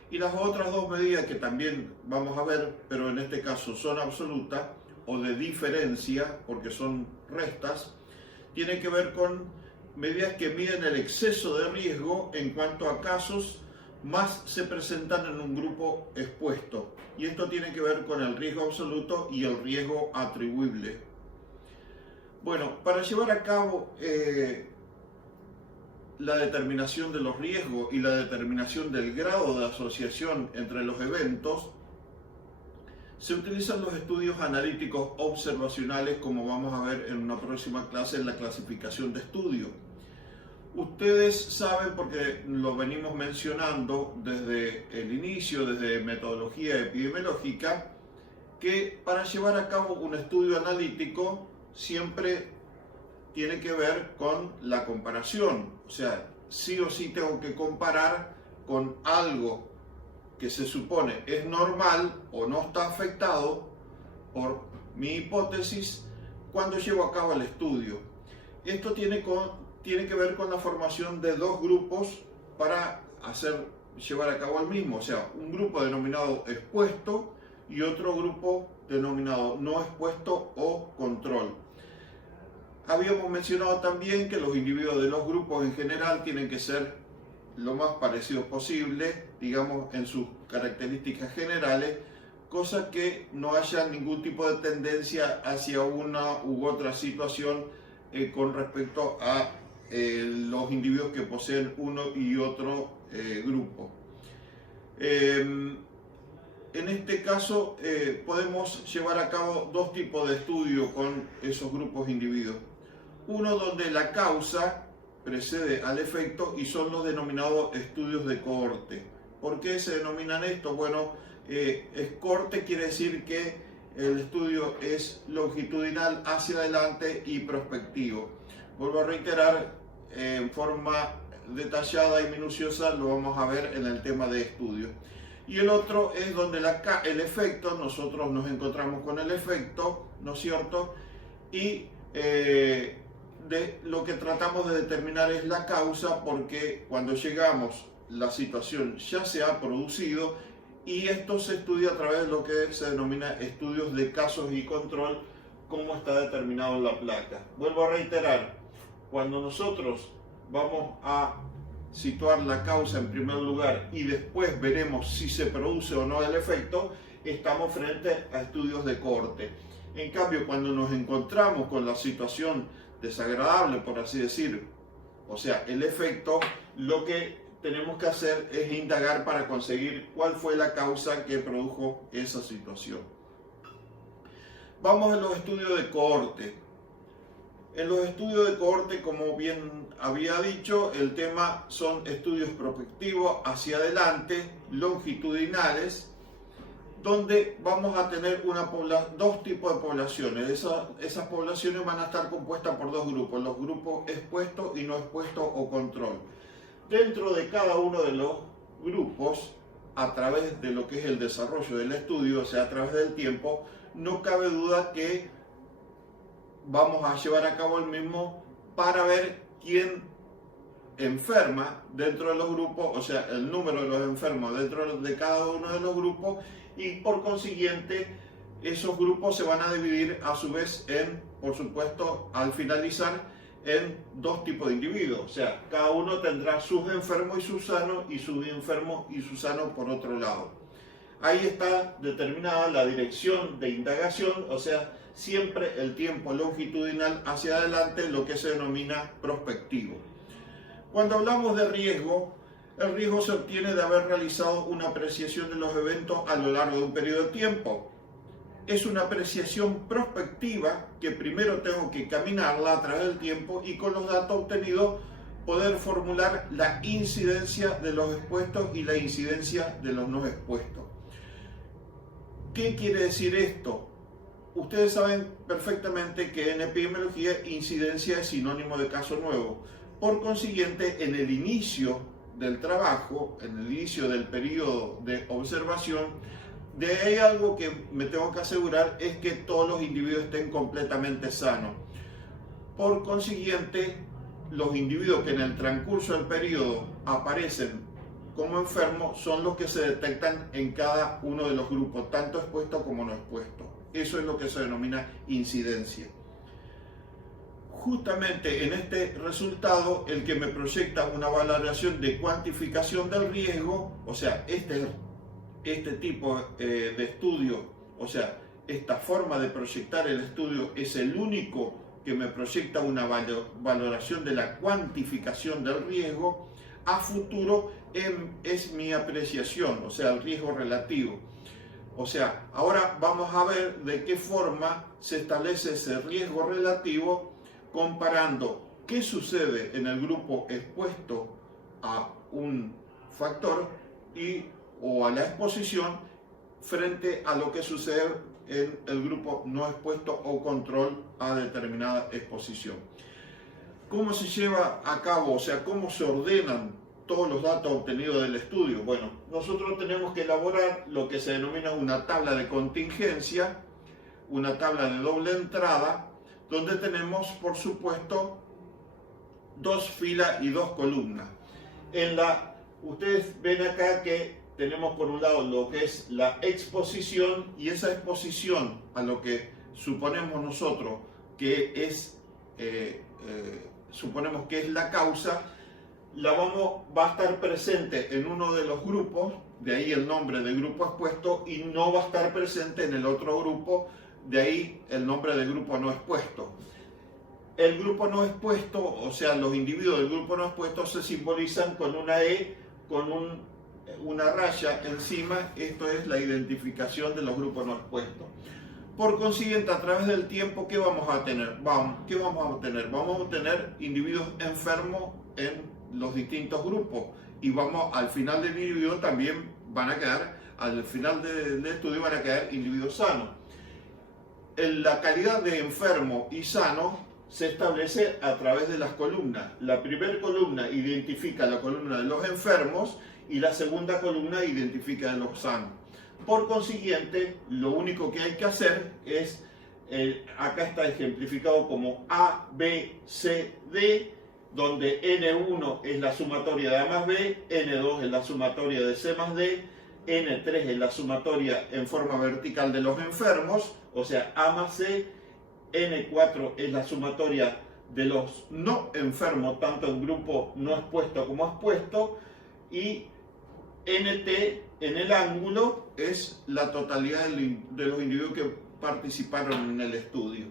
Y las otras dos medidas que también vamos a ver, pero en este caso son absolutas o de diferencia, porque son restas, tienen que ver con medidas que miden el exceso de riesgo en cuanto a casos más se presentan en un grupo expuesto. Y esto tiene que ver con el riesgo absoluto y el riesgo atribuible. Bueno, para llevar a cabo la determinación de los riesgos y la determinación del grado de asociación entre los eventos, se utilizan los estudios analíticos observacionales, como vamos a ver en una próxima clase en la clasificación de estudios. Ustedes saben, porque lo venimos mencionando desde el inicio, desde metodología epidemiológica, que para llevar a cabo un estudio analítico siempre tiene que ver con la comparación. O sea, sí o sí tengo que comparar con algo que se supone es normal o no está afectado por mi hipótesis cuando llevo a cabo el estudio. Esto tiene que ver con la formación de dos grupos para llevar a cabo el mismo. O sea, un grupo denominado expuesto y otro grupo denominado no expuesto o control. Habíamos mencionado también que los individuos de los grupos en general tienen que ser lo más parecidos posible, digamos, en sus características generales, cosa que no haya ningún tipo de tendencia hacia una u otra situación con respecto a los individuos que poseen uno y otro grupo. En este caso podemos llevar a cabo dos tipos de estudio con esos grupos de individuos. Uno donde la causa precede al efecto y son los denominados estudios de cohorte. ¿Por qué se denominan esto? Bueno, cohorte quiere decir que el estudio es longitudinal hacia adelante y prospectivo. Vuelvo a reiterar, en forma detallada y minuciosa lo vamos a ver en el tema de estudio. y el otro es donde el efecto, nosotros nos encontramos con el efecto, ¿no es cierto? Y lo que tratamos de determinar es la causa, porque cuando llegamos la situación ya se ha producido, y esto se estudia a través de lo que se denomina estudios de casos y control, como está determinado en la placa. Vuelvo a reiterar, cuando nosotros vamos a situar la causa en primer lugar y después veremos si se produce o no el efecto, estamos frente a estudios de cohorte. En cambio, cuando nos encontramos con la situación desagradable, por así decir, o sea, el efecto, lo que tenemos que hacer es indagar para conseguir cuál fue la causa que produjo esa situación. Vamos a los estudios de cohorte. En los estudios de cohorte, como bien había dicho, el tema son estudios prospectivos hacia adelante, longitudinales, donde vamos a tener dos tipos de poblaciones. Esas poblaciones van a estar compuestas por dos grupos, los grupos expuesto y no expuesto o control. Dentro de cada uno de los grupos, a través de lo que es el desarrollo del estudio, o sea, a través del tiempo, no cabe duda que vamos a llevar a cabo el mismo para ver quién enferma dentro de los grupos, o sea, el número de los enfermos dentro de cada uno de los grupos, y por consiguiente esos grupos se van a dividir a su vez en, por supuesto, al finalizar, en dos tipos de individuos. O sea, cada uno tendrá sus enfermos y sus sanos, y sus enfermos y sus sanos por otro lado. Ahí está determinada la dirección de indagación, o sea, siempre el tiempo longitudinal hacia adelante, lo que se denomina prospectivo. Cuando hablamos de riesgo, el riesgo se obtiene de haber realizado una apreciación de los eventos a lo largo de un periodo de tiempo. Es una apreciación prospectiva que primero tengo que caminarla a través del tiempo y con los datos obtenidos poder formular la incidencia de los expuestos y la incidencia de los no expuestos. ¿Qué quiere decir esto? Ustedes saben perfectamente que en epidemiología incidencia es sinónimo de caso nuevo. Por consiguiente, en el inicio del trabajo, en el inicio del periodo de observación, de ahí algo que me tengo que asegurar es que todos los individuos estén completamente sanos. Por consiguiente, los individuos que en el transcurso del periodo aparecen como enfermos son los que se detectan en cada uno de los grupos, tanto expuestos como no expuestos. Eso es lo que se denomina incidencia. Justamente en este resultado, el que me proyecta una valoración de cuantificación del riesgo, o sea, este tipo de estudio, o sea, esta forma de proyectar el estudio es el único que me proyecta una valoración de la cuantificación del riesgo. A futuro es mi apreciación, o sea, el riesgo relativo. O sea, ahora vamos a ver de qué forma se establece ese riesgo relativo comparando qué sucede en el grupo expuesto a un factor o a la exposición frente a lo que sucede en el grupo no expuesto o control a determinada exposición. ¿Cómo se lleva a cabo? O sea, ¿cómo se ordenan todos los datos obtenidos del estudio? Bueno, nosotros tenemos que elaborar lo que se denomina una tabla de contingencia, una tabla de doble entrada, donde tenemos, por supuesto, dos filas y dos columnas. Ustedes ven acá que tenemos por un lado lo que es la exposición, y esa exposición a lo que suponemos nosotros que es la causa, va a estar presente en uno de los grupos, de ahí el nombre de grupo expuesto, y no va a estar presente en el otro grupo, de ahí el nombre del grupo no expuesto. El grupo no expuesto, o sea, los individuos del grupo no expuesto se simbolizan con una E, con una raya encima. Esto es la identificación de los grupos no expuestos. Por consiguiente, a través del tiempo, ¿qué vamos a tener? Vamos a tener individuos enfermos en los distintos grupos, y al final del individuo también al final del estudio van a quedar individuos sanos. La calidad de enfermo y sano se establece a través de las columnas. La primera columna identifica la columna de los enfermos y la segunda columna identifica a los sanos. Por consiguiente, lo único que hay que hacer es, acá está ejemplificado como A, B, C, D, donde N1 es la sumatoria de A más B, N2 es la sumatoria de C más D, N3 es la sumatoria en forma vertical de los enfermos, o sea, A más C, N4 es la sumatoria de los no enfermos, tanto en grupo no expuesto como expuesto, y NT en el ángulo es la totalidad de los individuos que participaron en el estudio.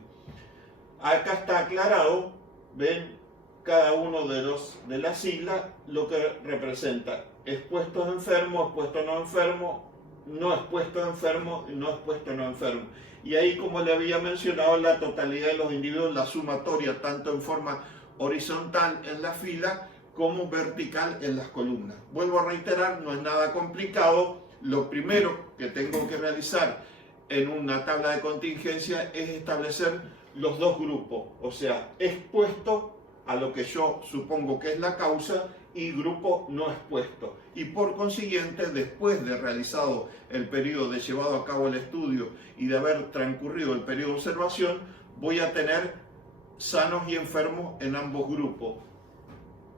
Acá está aclarado, ven, cada uno de las siglas lo que representa: expuestos enfermos, expuesto no enfermo, no expuesto enfermo, no expuesto no enfermo. Y ahí, como le había mencionado, la totalidad de los individuos, la sumatoria tanto en forma horizontal en la fila como vertical en las columnas. Vuelvo a reiterar, no es nada complicado. Lo primero que tengo que realizar en una tabla de contingencia es establecer los dos grupos, o sea, expuesto a lo que yo supongo que es la causa y grupo no expuesto. Y por consiguiente, después de realizado el periodo de llevado a cabo el estudio y de haber transcurrido el periodo de observación, voy a tener sanos y enfermos en ambos grupos.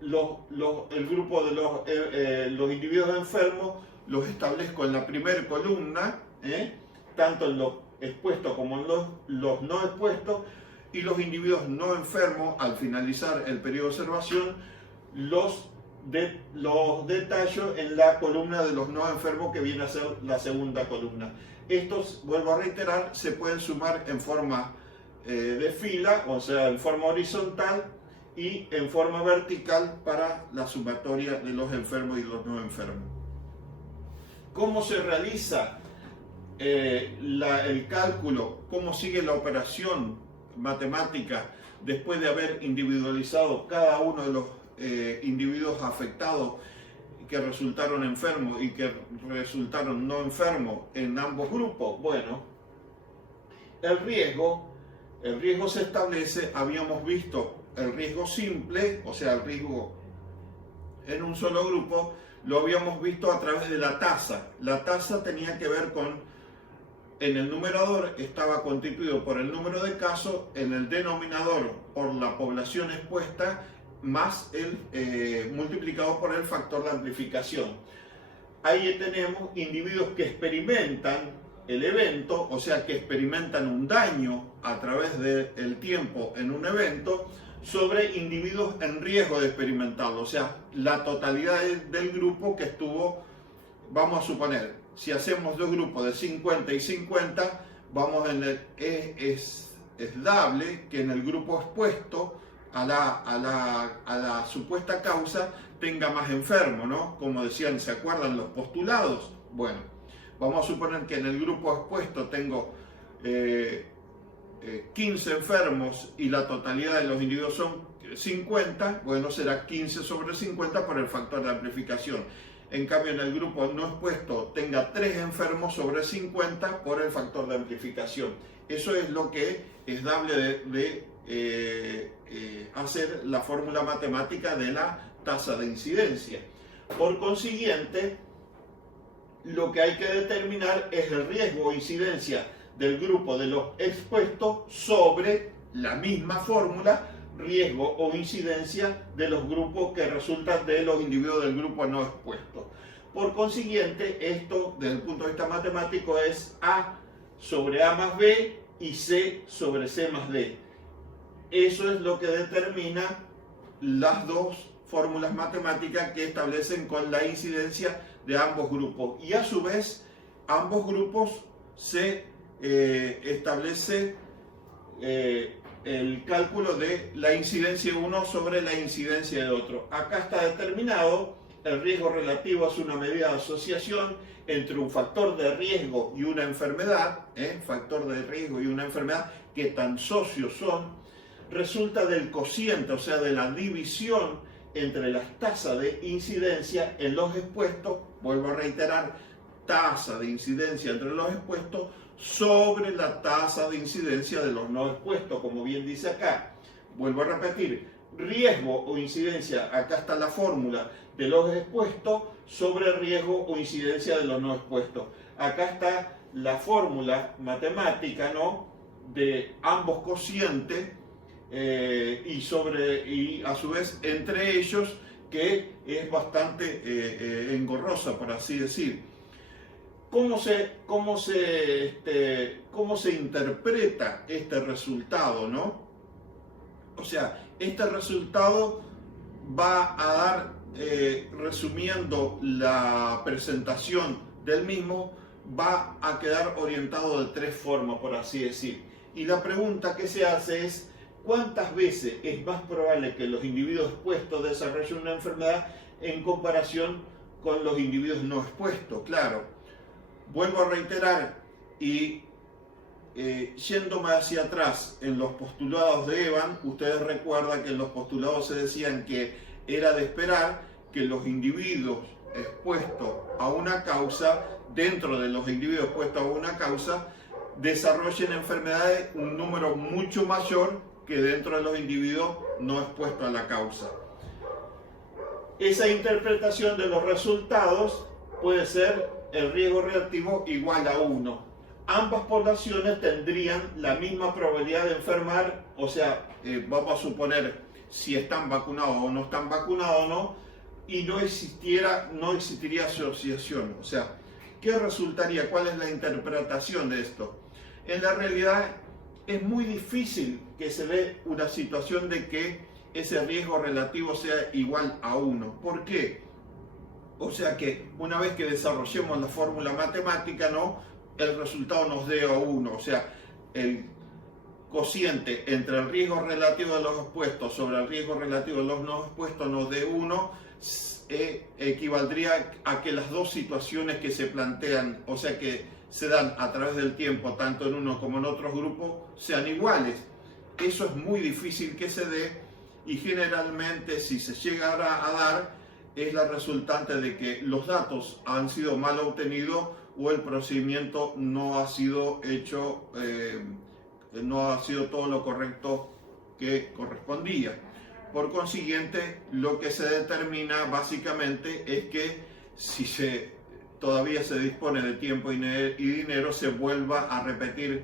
El grupo de los individuos enfermos los establezco en la primera columna, tanto en los expuestos como en los no expuestos, y los individuos no enfermos, al finalizar el periodo de observación, los detallo en la columna de los no enfermos, que viene a ser la segunda columna. Estos, vuelvo a reiterar, se pueden sumar en forma de fila, o sea, en forma horizontal, y en forma vertical para la sumatoria de los enfermos y los no enfermos. ¿Cómo se realiza el cálculo? ¿Cómo sigue la operación matemática después de haber individualizado cada uno de los individuos afectados que resultaron enfermos y que resultaron no enfermos en ambos grupos? Bueno, el riesgo se establece, habíamos visto el riesgo simple, o sea, el riesgo en un solo grupo, lo habíamos visto a través de la tasa. La tasa tenía que ver con, en el numerador estaba constituido por el número de casos, en el denominador por la población expuesta, más el multiplicado por el factor de amplificación. Ahí tenemos individuos que experimentan el evento, o sea, que experimentan un daño a través del tiempo en un evento, sobre individuos en riesgo de experimentarlo, o sea, la totalidad del grupo que estuvo. Vamos a suponer, si hacemos dos grupos de 50 y 50, es dable que en el grupo expuesto a la supuesta causa tenga más enfermos, ¿no? Como decían, ¿se acuerdan los postulados? Bueno, vamos a suponer que en el grupo expuesto tengo 15 enfermos y la totalidad de los individuos son 50, bueno, será 15 sobre 50 por el factor de amplificación. En cambio, en el grupo no expuesto tenga 3 enfermos sobre 50 por el factor de amplificación. Eso es lo que es dable de hacer la fórmula matemática de la tasa de incidencia. Por consiguiente, lo que hay que determinar es el riesgo o incidencia del grupo de los expuestos sobre la misma fórmula, riesgo o incidencia de los grupos que resultan de los individuos del grupo no expuesto. Por consiguiente, esto desde el punto de vista matemático es A sobre A más B y C sobre C más D. Eso es lo que determina las dos fórmulas matemáticas que establecen con la incidencia de ambos grupos. Y a su vez, ambos grupos se establece el cálculo de la incidencia de uno sobre la incidencia de otro. Acá está determinado el riesgo relativo, es una medida de asociación entre un factor de riesgo y una enfermedad, factor de riesgo y una enfermedad que tan socios son, resulta del cociente, o sea, de la división entre las tasas de incidencia en los expuestos, vuelvo a reiterar, tasa de incidencia entre los expuestos sobre la tasa de incidencia de los no expuestos, como bien dice acá. vuelvo a repetir, riesgo o incidencia, acá está la fórmula de los expuestos sobre riesgo o incidencia de los no expuestos. Acá está la fórmula matemática, ¿no?, de ambos cocientes y a su vez entre ellos, que es bastante engorrosa, por así decir. ¿Cómo se interpreta este resultado, no? O sea, este resultado va a dar, resumiendo la presentación del mismo, va a quedar orientado de tres formas, por así decir. Y la pregunta que se hace es, ¿cuántas veces es más probable que los individuos expuestos desarrollen una enfermedad en comparación con los individuos no expuestos? Claro, vuelvo a reiterar, y yéndome hacia atrás en los postulados de Evans, ustedes recuerdan que en los postulados se decían que era de esperar que los individuos expuestos a una causa, dentro de los individuos expuestos a una causa, desarrollen enfermedades un número mucho mayor que dentro de los individuos no expuestos a la causa. Esa interpretación de los resultados puede ser el riesgo relativo igual a 1. Ambas poblaciones tendrían la misma probabilidad de enfermar, o sea, vamos a suponer si están vacunados o no están vacunados, ¿no? Y no existiría asociación. O sea, ¿qué resultaría? ¿Cuál es la interpretación de esto? En la realidad es muy difícil que se dé una situación de que ese riesgo relativo sea igual a 1. ¿Por qué? O sea que una vez que desarrollemos la fórmula matemática, ¿no?, el resultado nos dé a 1. O sea, el cociente entre el riesgo relativo de los expuestos sobre el riesgo relativo de los no expuestos nos dé 1, equivaldría a que las dos situaciones que se plantean, o sea que se dan a través del tiempo, tanto en uno como en otros grupos, sean iguales. Eso es muy difícil que se dé, y generalmente si se llegara a dar, es la resultante de que los datos han sido mal obtenidos o el procedimiento no ha sido hecho, no ha sido todo lo correcto que correspondía. Por consiguiente, lo que se determina básicamente es que si todavía se dispone de tiempo y dinero, se vuelva a repetir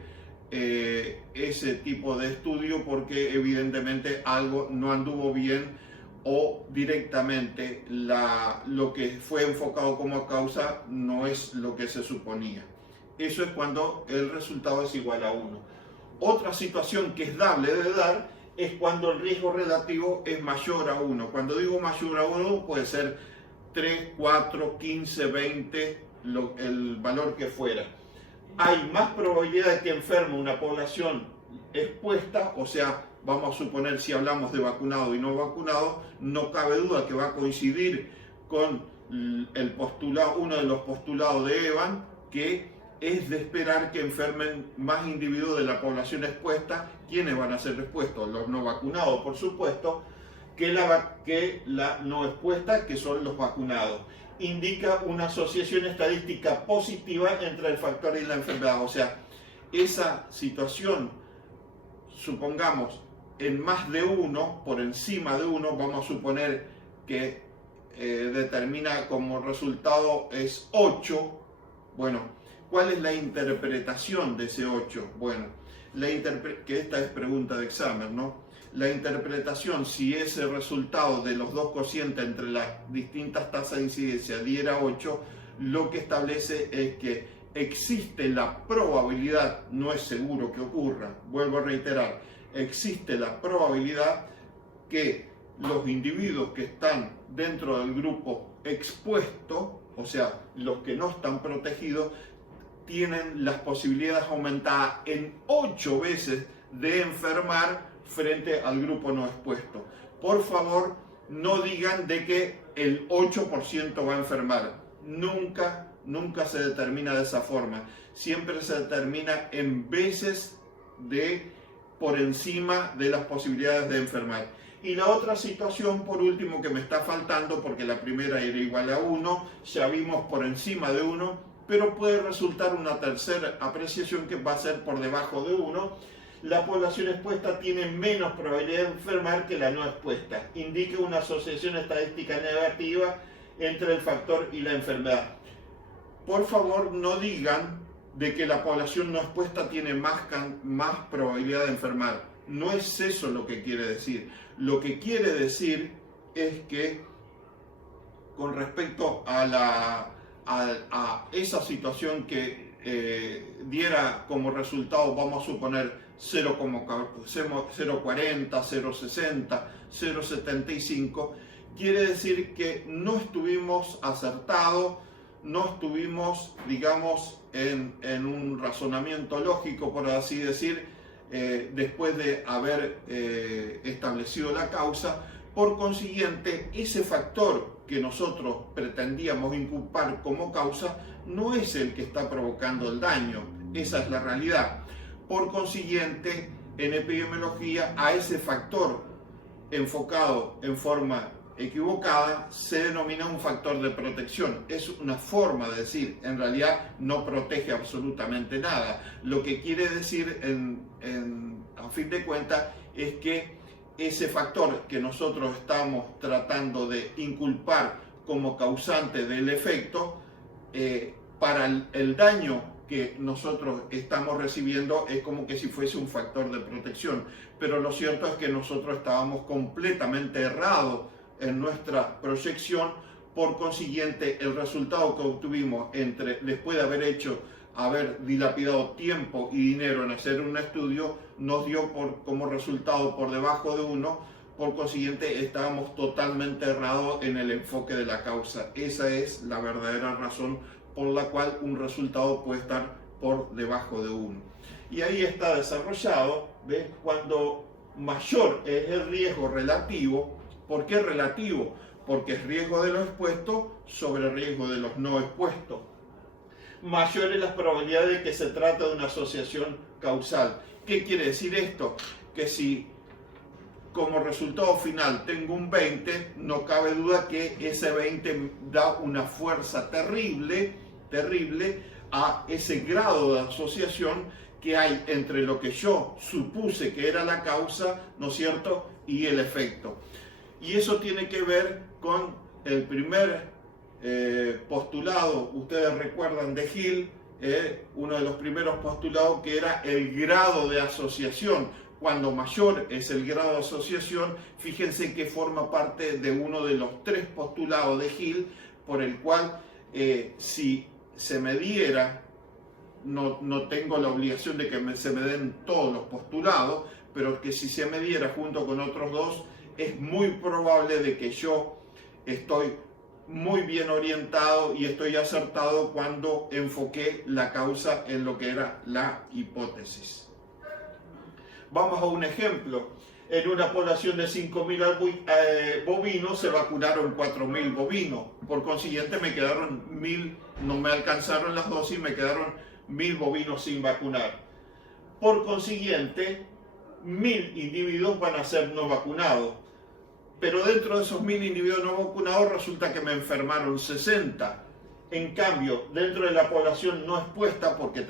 ese tipo de estudio, porque evidentemente algo no anduvo bien, o directamente lo que fue enfocado como causa no es lo que se suponía. Eso es cuando el resultado es igual a 1. Otra situación que es dable de dar es cuando el riesgo relativo es mayor a 1. Cuando digo mayor a 1, puede ser 3, 4, 15, 20, el valor que fuera. Hay más probabilidad de que enferme una población expuesta, o sea, vamos a suponer, si hablamos de vacunado y no vacunado, no cabe duda que va a coincidir con uno de los postulados de Evans, que es de esperar que enfermen más individuos de la población expuesta. ¿Quiénes van a ser expuestos? Los no vacunados, por supuesto, que la no expuesta, que son los vacunados. Indica una asociación estadística positiva entre el factor y la enfermedad. O sea, esa situación, supongamos, en más de 1, por encima de 1, vamos a suponer que determina como resultado es 8. Bueno, ¿cuál es la interpretación de ese 8? Bueno, que esta es pregunta de examen, ¿no? La interpretación, si ese resultado de los dos cocientes entre las distintas tasas de incidencia diera 8, lo que establece es que existe la probabilidad, no es seguro que ocurra, vuelvo a reiterar, existe la probabilidad que los individuos que están dentro del grupo expuesto, o sea, los que no están protegidos, tienen las posibilidades aumentadas en 8 veces de enfermar frente al grupo no expuesto. Por favor, no digan de que el 8% va a enfermar. Nunca se determina de esa forma. Siempre se determina en veces por encima de las posibilidades de enfermar. Y la otra situación, por último, que me está faltando, porque la primera era igual a 1, ya vimos por encima de 1, pero puede resultar una tercera apreciación que va a ser por debajo de 1, La población expuesta tiene menos probabilidad de enfermar que la no expuesta. Indica una asociación estadística negativa entre el factor y la enfermedad. Por favor, no digan de que la población no expuesta tiene más probabilidad de enfermar. No es eso lo que quiere decir. Lo que quiere decir es que con respecto a esa situación que diera como resultado, vamos a suponer 0,40, 0,60, 0,75, quiere decir que no estuvimos acertados, no estuvimos, digamos, en un razonamiento lógico, por así decir, después de haber establecido la causa. Por consiguiente, ese factor que nosotros pretendíamos inculpar como causa no es el que está provocando el daño. Esa es la realidad. Por consiguiente, en epidemiología, a ese factor enfocado en forma equivocada se denomina un factor de protección. Es una forma de decir, en realidad no protege absolutamente nada. Lo que quiere decir, a fin de cuentas, es que ese factor que nosotros estamos tratando de inculpar como causante del efecto, para el daño que nosotros estamos recibiendo es como que si fuese un factor de protección. Pero lo cierto es que nosotros estábamos completamente errados en nuestra proyección. Por consiguiente, el resultado que obtuvimos después de haber dilapidado tiempo y dinero en hacer un estudio, nos dio como resultado por debajo de 1. Por consiguiente, estábamos totalmente errados en el enfoque de la causa. Esa es la verdadera razón por la cual un resultado puede estar por debajo de 1. Y ahí está desarrollado, ¿ves? Cuando mayor es el riesgo relativo. ¿Por qué relativo? Porque es riesgo de los expuestos sobre el riesgo de los no expuestos. Mayor es la probabilidad de que se trata de una asociación causal. ¿Qué quiere decir esto? Que si como resultado final tengo un 20, no cabe duda que ese 20 da una fuerza terrible a ese grado de asociación que hay entre lo que yo supuse que era la causa, ¿no es cierto?, y el efecto. Y eso tiene que ver con el primer postulado, ustedes recuerdan de Hill, uno de los primeros postulados, que era el grado de asociación. Cuando mayor es el grado de asociación, fíjense que forma parte de uno de los 3 postulados de Hill, por el cual si se me diera, no tengo la obligación de que se me den todos los postulados, pero que si se me diera junto con otros 2, es muy probable de que yo estoy muy bien orientado y estoy acertado cuando enfoqué la causa en lo que era la hipótesis. Vamos a un ejemplo. En una población de 5.000 bovinos se vacunaron 4.000 bovinos. Por consiguiente me quedaron 1.000, no me alcanzaron las dosis, me quedaron 1.000 bovinos sin vacunar. Por consiguiente, 1.000 individuos van a ser no vacunados. Pero dentro de esos 1.000 individuos no vacunados resulta que me enfermaron 60. En cambio, dentro de la población no expuesta, ¿por qué?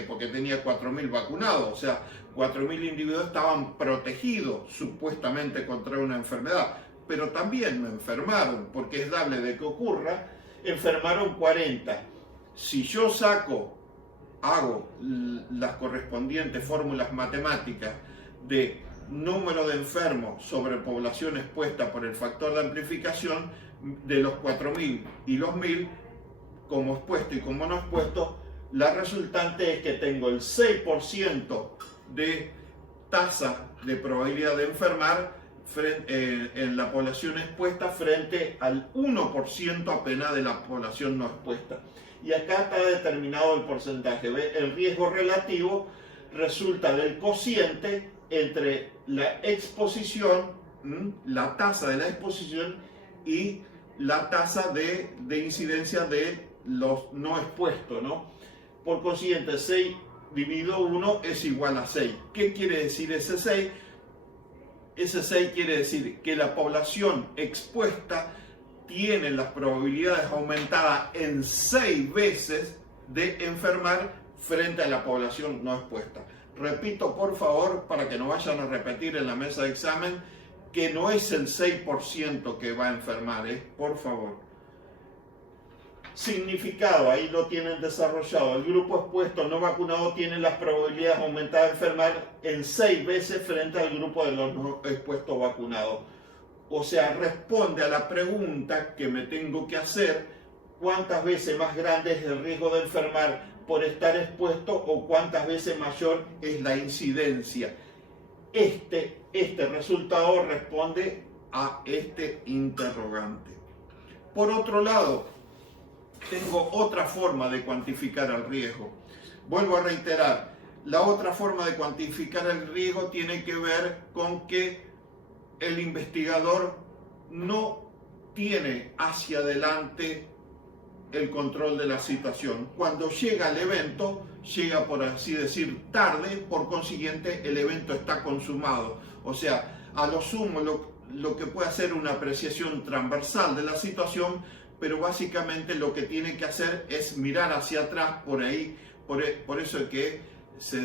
Porque tenía 4.000 vacunados. O sea, 4.000 individuos estaban protegidos supuestamente contra una enfermedad. Pero también me enfermaron, porque es dable de que ocurra, enfermaron 40. Si yo hago las correspondientes fórmulas matemáticas de número de enfermos sobre población expuesta por el factor de amplificación, de los 4.000 y los 1.000, como expuesto y como no expuesto, la resultante es que tengo el 6% de tasa de probabilidad de enfermar en la población expuesta frente al 1% apenas de la población no expuesta. Y acá está determinado el porcentaje. ¿Ve? El riesgo relativo resulta del cociente entre la exposición, la tasa de la exposición y la tasa de incidencia de los no expuestos, ¿no? Por consiguiente, 6 dividido 1 es igual a 6. ¿Qué quiere decir ese 6? Ese 6 quiere decir que la población expuesta tiene las probabilidades aumentadas en 6 veces de enfermar frente a la población no expuesta. Repito, por favor, para que no vayan a repetir en la mesa de examen, que no es el 6% que va a enfermar, por favor. Significado, ahí lo tienen desarrollado. El grupo expuesto no vacunado tiene las probabilidades aumentadas de enfermar en 6 veces frente al grupo de los no expuestos vacunados. O sea, responde a la pregunta que me tengo que hacer: ¿cuántas veces más grande es el riesgo de enfermar por estar expuesto o cuántas veces mayor es la incidencia? Este resultado responde a este interrogante. Por otro lado, tengo otra forma de cuantificar el riesgo. Vuelvo a reiterar, la otra forma de cuantificar el riesgo tiene que ver con que el investigador no tiene hacia adelante el control de la situación. Cuando llega el evento, llega, por así decir, tarde, por consiguiente el evento está consumado. O sea, a lo sumo lo que puede hacer una apreciación transversal de la situación, pero básicamente lo que tiene que hacer es mirar hacia atrás, por eso es que se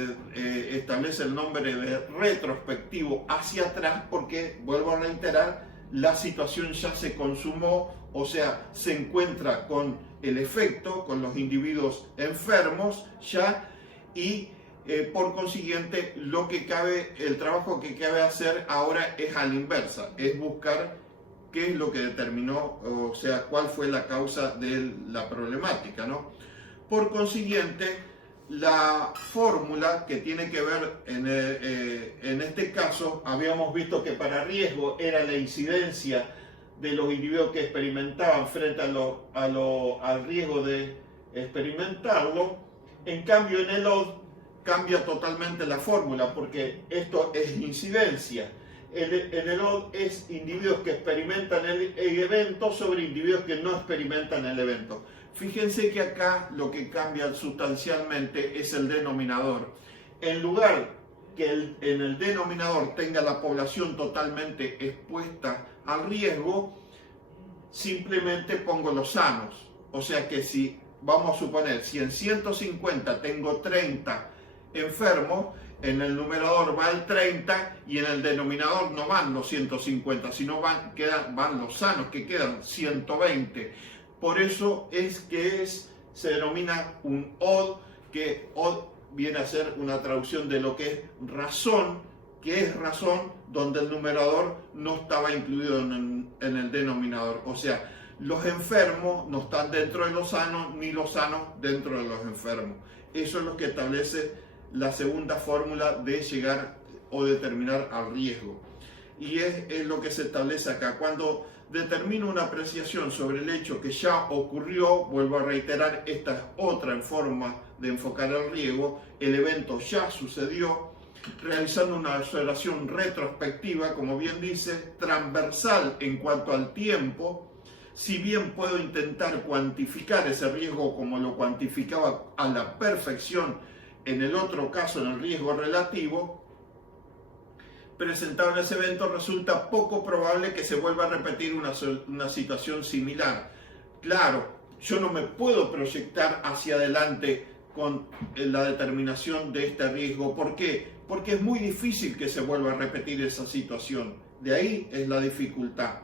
establece el nombre de retrospectivo hacia atrás, porque, vuelvo a reiterar, la situación ya se consumó, o sea, se encuentra con el efecto, con los individuos enfermos ya, y por consiguiente el trabajo que cabe hacer ahora es a la inversa, es buscar qué es lo que determinó, o sea, cuál fue la causa de la problemática, ¿no? Por consiguiente, la fórmula que tiene que ver en este caso, habíamos visto que para riesgo era la incidencia de los individuos que experimentaban frente al riesgo de experimentarlo. En cambio, en el OD cambia totalmente la fórmula, porque esto es incidencia. En el OD es individuos que experimentan el evento sobre individuos que no experimentan el evento. Fíjense que acá lo que cambia sustancialmente es el denominador. En lugar que en el denominador tenga la población totalmente expuesta al riesgo, simplemente pongo los sanos. O sea que si, vamos a suponer, si en 150 tengo 30 enfermos, en el numerador va el 30 y en el denominador no van los 150, sino van los sanos, que quedan 120. Por eso es que se denomina un OD, que OD viene a ser una traducción de lo que es razón, donde el numerador no estaba incluido en el denominador. O sea, los enfermos no están dentro de los sanos, ni los sanos dentro de los enfermos. Eso es lo que establece la segunda fórmula de llegar o determinar al riesgo. Y es lo que se establece acá. Cuando determino una apreciación sobre el hecho que ya ocurrió, vuelvo a reiterar, esta es otra forma de enfocar el riesgo, el evento ya sucedió, realizando una observación retrospectiva, como bien dice, transversal en cuanto al tiempo. Si bien puedo intentar cuantificar ese riesgo como lo cuantificaba a la perfección en el otro caso, en el riesgo relativo, presentado en ese evento, resulta poco probable que se vuelva a repetir una situación similar. Claro, yo no me puedo proyectar hacia adelante con la determinación de este riesgo. ¿Por qué? Porque es muy difícil que se vuelva a repetir esa situación. De ahí es la dificultad.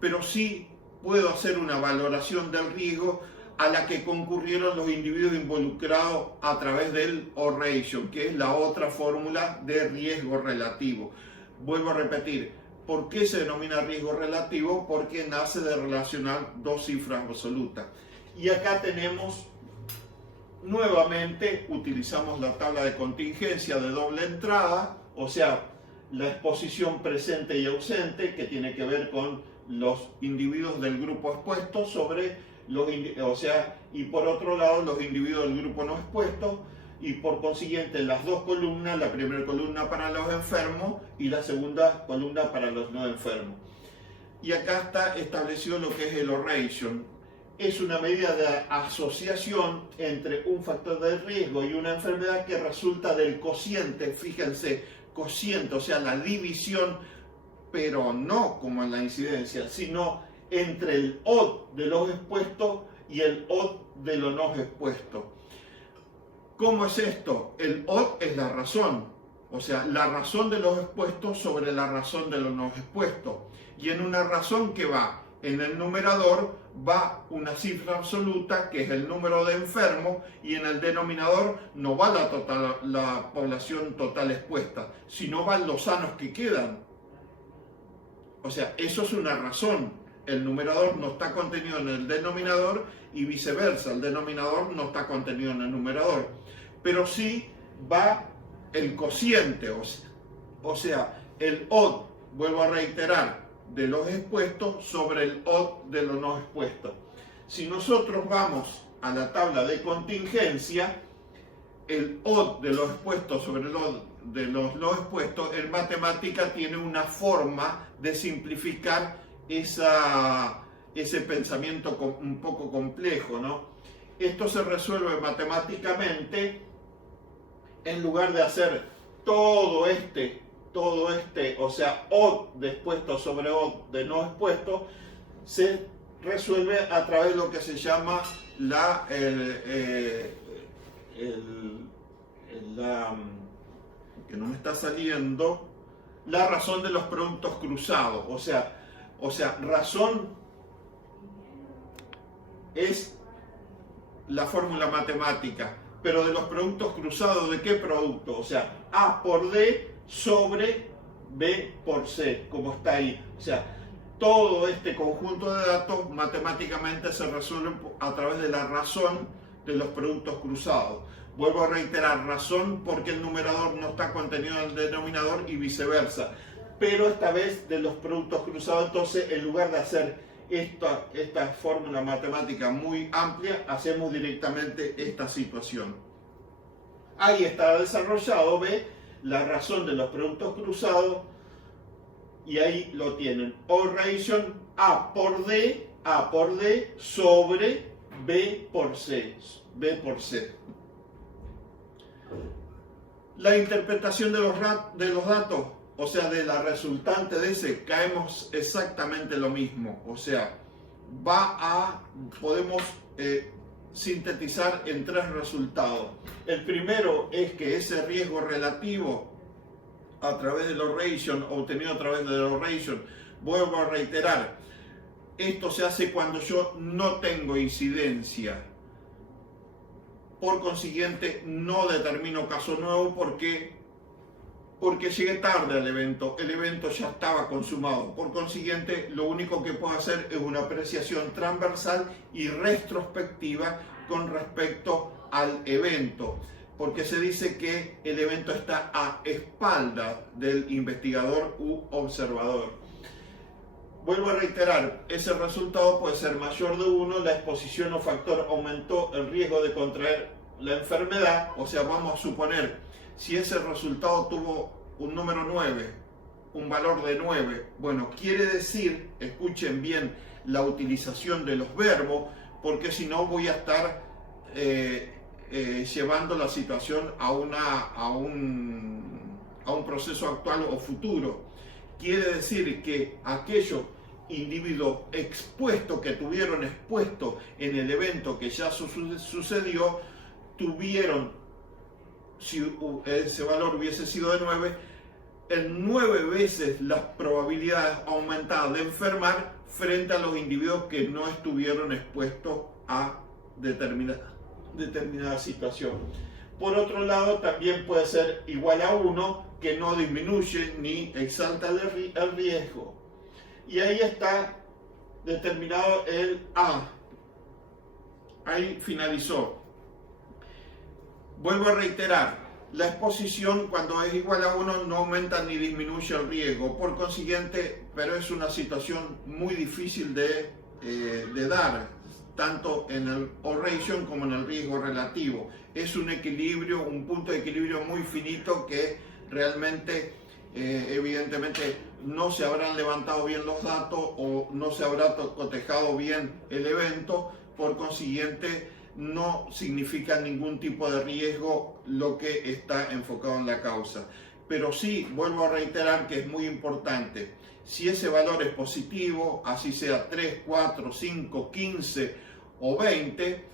Pero sí puedo hacer una valoración del riesgo a la que concurrieron los individuos involucrados a través del odds ratio, que es la otra fórmula de riesgo relativo. Vuelvo a repetir, ¿por qué se denomina riesgo relativo? Porque nace de relacionar dos cifras absolutas. Y acá tenemos, nuevamente, utilizamos la tabla de contingencia de doble entrada, o sea, la exposición presente y ausente, que tiene que ver con los individuos del grupo expuesto sobre y por otro lado los individuos del grupo no expuesto, y por consiguiente las dos columnas, la primera columna para los enfermos y la segunda columna para los no enfermos. Y acá está establecido lo que es el odds ratio. Es una medida de asociación entre un factor de riesgo y una enfermedad que resulta del cociente, fíjense, cociente, o sea, la división, pero no como en la incidencia, sino entre el odds de los expuestos y el odds de los no expuestos. ¿Cómo es esto? El odd es la razón, o sea, la razón de los expuestos sobre la razón de los no expuestos. Y en una razón que va en el numerador va una cifra absoluta, que es el número de enfermos, y en el denominador no va la población total expuesta, sino van los sanos que quedan. O sea, eso es una razón. El numerador no está contenido en el denominador y viceversa, el denominador no está contenido en el numerador. Pero sí va el cociente, o sea, el odd, vuelvo a reiterar, de los expuestos sobre el odd de los no expuestos. Si nosotros vamos a la tabla de contingencia, el odd de los expuestos sobre el odd de los no expuestos, en matemática tiene una forma de simplificar ese pensamiento un poco complejo, ¿no? Esto se resuelve matemáticamente. En lugar de hacer todo este, o sea, odd de expuesto sobre odd de no expuesto, se resuelve a través de lo que se llama que no me está saliendo, la razón de los productos cruzados. O sea, razón es la fórmula matemática, pero de los productos cruzados, ¿de qué producto? O sea, A por D sobre B por C, como está ahí. O sea, todo este conjunto de datos matemáticamente se resuelve a través de la razón de los productos cruzados. Vuelvo a reiterar, razón porque el numerador no está contenido en el denominador y viceversa. Pero esta vez de los productos cruzados, entonces en lugar de hacer esta fórmula matemática muy amplia, hacemos directamente esta situación. Ahí está desarrollado, ve, la razón de los productos cruzados, y ahí lo tienen. Odd ratio A por D sobre B por C. La interpretación de los datos, o sea, de la resultante de ese, caemos exactamente lo mismo. O sea, podemos sintetizar en tres resultados. El primero es que ese riesgo relativo a través de los ratios, obtenido a través de los ratios, vuelvo a reiterar, esto se hace cuando yo no tengo incidencia. Por consiguiente, no determino caso nuevo porque llegué tarde al evento, el evento ya estaba consumado. Por consiguiente, lo único que puedo hacer es una apreciación transversal y retrospectiva con respecto al evento, porque se dice que el evento está a espaldas del investigador u observador. Vuelvo a reiterar, ese resultado puede ser mayor de 1, la exposición o factor aumentó el riesgo de contraer la enfermedad. O sea, vamos a suponer, si ese resultado tuvo un número 9, un valor de 9, bueno, quiere decir, escuchen bien la utilización de los verbos, porque si no voy a estar llevando la situación a un proceso actual o futuro. Quiere decir que aquellos individuos expuestos que tuvieron expuesto en el evento que ya sucedió, tuvieron, si ese valor hubiese sido de 9, en 9 veces las probabilidades aumentadas de enfermar frente a los individuos que no estuvieron expuestos a determinada situación. Por otro lado, también puede ser igual a 1, que no disminuye ni exalta el riesgo. Y ahí está determinado el A. Ahí finalizó. Vuelvo a reiterar, la exposición cuando es igual a 1 no aumenta ni disminuye el riesgo. Por consiguiente, pero es una situación muy difícil de dar, tanto en el odd ratio como en el riesgo relativo. Es un equilibrio, un punto de equilibrio muy finito que realmente, evidentemente, no se habrán levantado bien los datos o no se habrá cotejado bien el evento. Por consiguiente, no significa ningún tipo de riesgo lo que está enfocado en la causa. Pero sí, vuelvo a reiterar que es muy importante. Si ese valor es positivo, así sea 3, 4, 5, 15 o 20,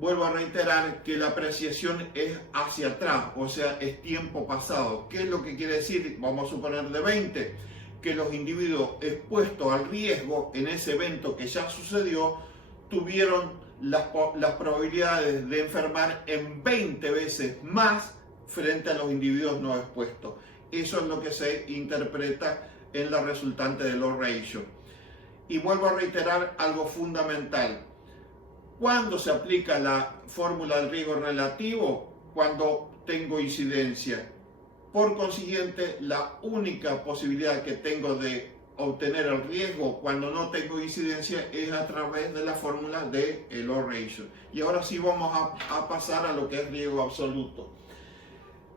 vuelvo a reiterar que la apreciación es hacia atrás, o sea, es tiempo pasado. ¿Qué es lo que quiere decir? Vamos a suponer de 20, que los individuos expuestos al riesgo en ese evento que ya sucedió tuvieron las probabilidades de enfermar en 20 veces más frente a los individuos no expuestos. Eso es lo que se interpreta en la resultante de los ratios. Y vuelvo a reiterar algo fundamental. ¿Cuándo se aplica la fórmula del riesgo relativo? Cuando tengo incidencia. Por consiguiente, la única posibilidad que tengo de obtener el riesgo cuando no tengo incidencia es a través de la fórmula de odds ratio. Y ahora sí vamos a pasar a lo que es riesgo absoluto.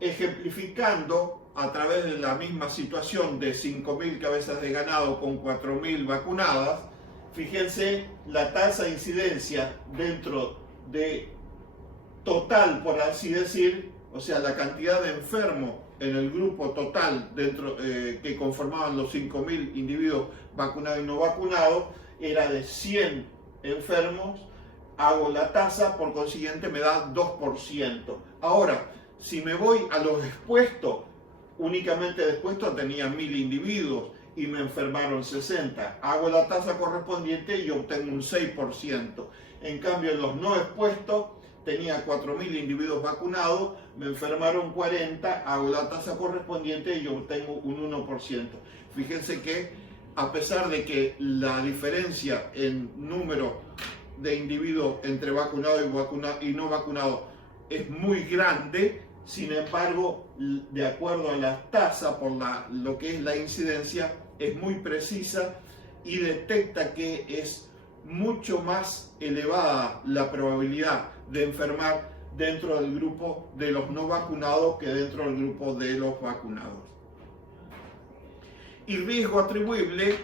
Ejemplificando a través de la misma situación de 5.000 cabezas de ganado con 4.000 vacunadas, fíjense la tasa de incidencia dentro de total, por así decir, o sea, la cantidad de enfermos en el grupo total dentro que conformaban los 5.000 individuos vacunados y no vacunados, era de 100 enfermos, hago la tasa, por consiguiente me da 2%. Ahora, si me voy a los expuestos, únicamente de expuestos tenía 1.000 individuos y me enfermaron 60. Hago la tasa correspondiente y obtengo un 6%. En cambio, en los no expuestos tenía 4.000 individuos vacunados, me enfermaron 40, hago la tasa correspondiente y obtengo un 1%. Fíjense que a pesar de que la diferencia en número de individuos entre vacunado y no vacunado es muy grande, sin embargo, de acuerdo a la tasa por lo que es la incidencia, es muy precisa y detecta que es mucho más elevada la probabilidad de enfermar dentro del grupo de los no vacunados que dentro del grupo de los vacunados. Y riesgo atribuible,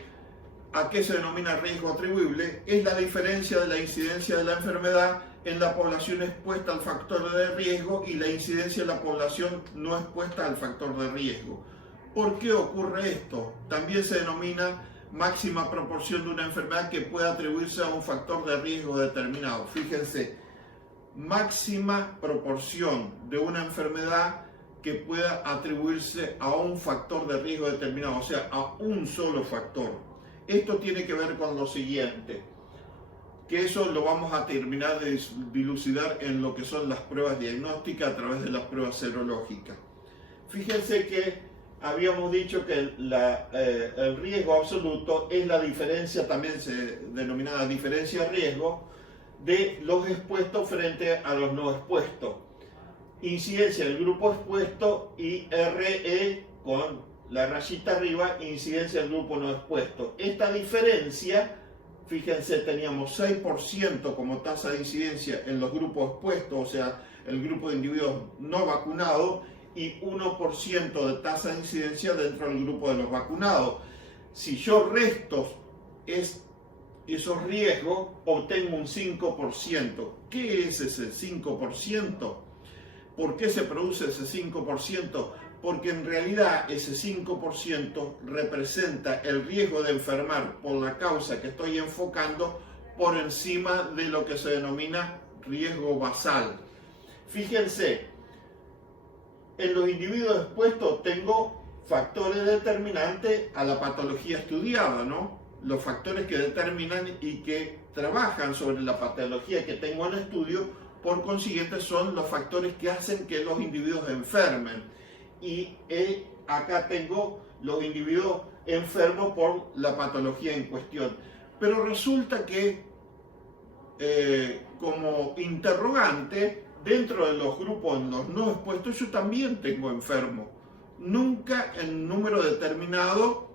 ¿a qué se denomina riesgo atribuible? Es la diferencia de la incidencia de la enfermedad en la población expuesta al factor de riesgo y la incidencia en la población no expuesta al factor de riesgo. ¿Por qué ocurre esto? También se denomina máxima proporción de una enfermedad que pueda atribuirse a un factor de riesgo determinado. Fíjense, máxima proporción de una enfermedad que pueda atribuirse a un factor de riesgo determinado, o sea, a un solo factor. Esto tiene que ver con lo siguiente, que eso lo vamos a terminar de dilucidar en lo que son las pruebas diagnósticas a través de las pruebas serológicas. Fíjense que habíamos dicho que el riesgo absoluto es la diferencia, también se denominada diferencia de riesgo, de los expuestos frente a los no expuestos. Incidencia del grupo expuesto y RE con la rayita arriba, incidencia del grupo no expuesto. Esta diferencia, fíjense, teníamos 6% como tasa de incidencia en los grupos expuestos, o sea, el grupo de individuos no vacunados, y 1% de tasa de incidencia dentro del grupo de los vacunados. Si yo resto esos riesgos, obtengo un 5%. ¿Qué es ese 5%? ¿Por qué se produce ese 5%? Porque en realidad ese 5% representa el riesgo de enfermar por la causa que estoy enfocando por encima de lo que se denomina riesgo basal. Fíjense, en los individuos expuestos tengo factores determinantes a la patología estudiada, ¿no? Los factores que determinan y que trabajan sobre la patología que tengo en estudio, por consiguiente son los factores que hacen que los individuos enfermen. Y acá tengo los individuos enfermos por la patología en cuestión. Pero resulta que como interrogante, dentro de los grupos en los no expuestos, yo también tengo enfermos. Nunca en número determinado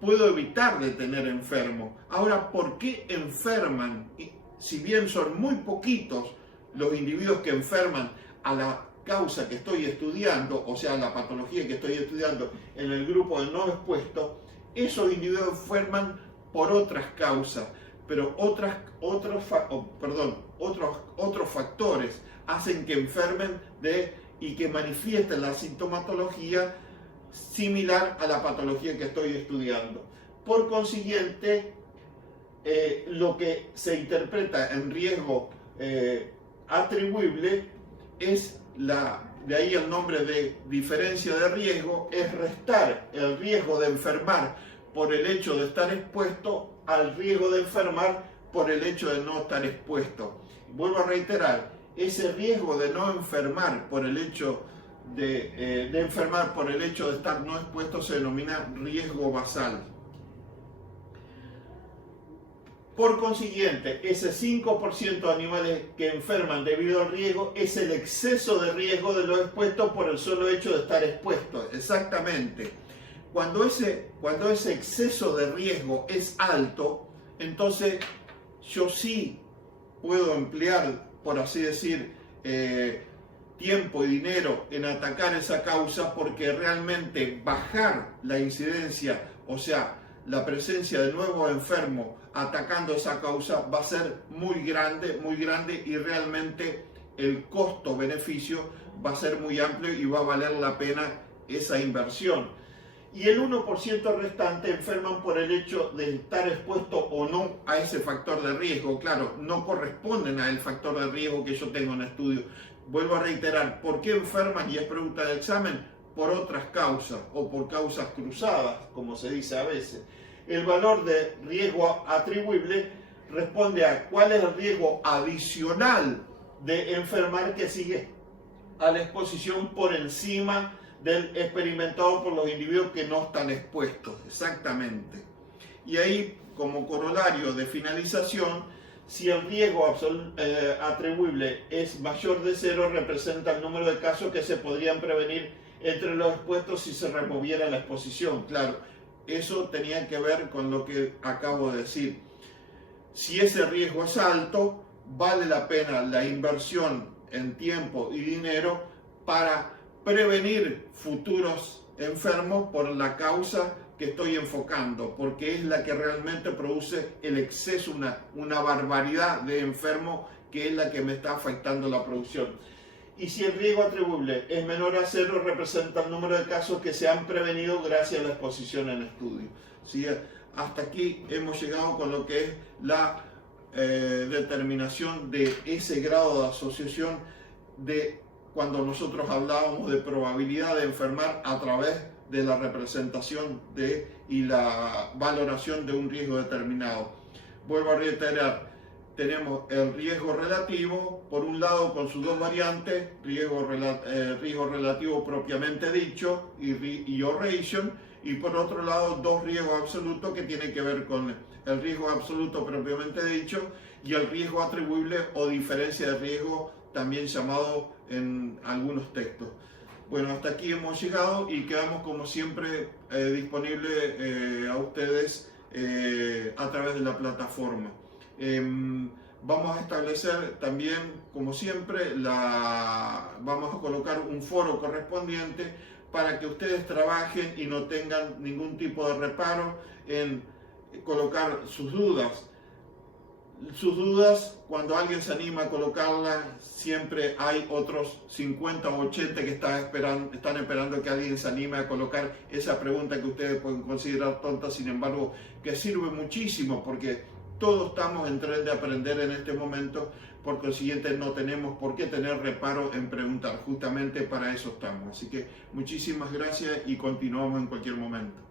puedo evitar de tener enfermos. Ahora, ¿por qué enferman? Si bien son muy poquitos los individuos que enferman a la causa que estoy estudiando, o sea, la patología que estoy estudiando en el grupo de no expuestos, esos individuos enferman por otras causas, pero otros factores hacen que enfermen y que manifiesten la sintomatología similar a la patología que estoy estudiando. Por consiguiente, lo que se interpreta en riesgo atribuible es de ahí el nombre de diferencia de riesgo, es restar el riesgo de enfermar por el hecho de estar expuesto al riesgo de enfermar por el hecho de no estar expuesto. Vuelvo a reiterar, ese riesgo de no enfermar por el hecho de enfermar por el hecho de estar no expuesto se denomina riesgo basal. Por consiguiente, ese 5% de animales que enferman debido al riesgo es el exceso de riesgo de los expuestos por el solo hecho de estar expuestos. Exactamente. Cuando ese exceso de riesgo es alto, entonces yo sí puedo emplear, por así decir, tiempo y dinero en atacar esa causa, porque realmente bajar la incidencia, o sea, la presencia de nuevos enfermos atacando esa causa va a ser muy grande y realmente el costo-beneficio va a ser muy amplio y va a valer la pena esa inversión. Y el 1% restante enferman por el hecho de estar expuesto o no a ese factor de riesgo. Claro, no corresponden al factor de riesgo que yo tengo en estudio. Vuelvo a reiterar, ¿por qué enferman? Y es pregunta de examen, por otras causas o por causas cruzadas, como se dice a veces. El valor de riesgo atribuible responde a cuál es el riesgo adicional de enfermar que sigue a la exposición por encima del experimentado por los individuos que no están expuestos. Exactamente. Y ahí, como corolario de finalización, si el riesgo atribuible es mayor de 0, representa el número de casos que se podrían prevenir entre los expuestos si se removiera la exposición. Claro, eso tenía que ver con lo que acabo de decir. Si ese riesgo es alto, vale la pena la inversión en tiempo y dinero para prevenir futuros enfermos por la causa que estoy enfocando, porque es la que realmente produce el exceso, una barbaridad de enfermos, que es la que me está afectando la producción. Y si el riesgo atribuible es menor a 0, representa el número de casos que se han prevenido gracias a la exposición en estudio. ¿Sí? Hasta aquí hemos llegado con lo que es la determinación de ese grado de asociación de cuando nosotros hablábamos de probabilidad de enfermar a través de la representación y la valoración de un riesgo determinado. Vuelvo a reiterar, tenemos el riesgo relativo, por un lado con sus dos variantes, riesgo relativo propiamente dicho y O-ration, y por otro lado dos riesgos absolutos que tienen que ver con el riesgo absoluto propiamente dicho y el riesgo atribuible o diferencia de riesgo, también llamado en algunos textos. Bueno, hasta aquí hemos llegado y quedamos como siempre disponibles a ustedes a través de la plataforma. Vamos a establecer también, como siempre, vamos a colocar un foro correspondiente para que ustedes trabajen y no tengan ningún tipo de reparo en colocar sus dudas. Sus dudas, cuando alguien se anima a colocarlas, siempre hay otros 50 o 80 que están esperando que alguien se anime a colocar esa pregunta que ustedes pueden considerar tonta, sin embargo, que sirve muchísimo, porque todos estamos en tren de aprender en este momento, por consiguiente no tenemos por qué tener reparo en preguntar, justamente para eso estamos. Así que muchísimas gracias y continuamos en cualquier momento.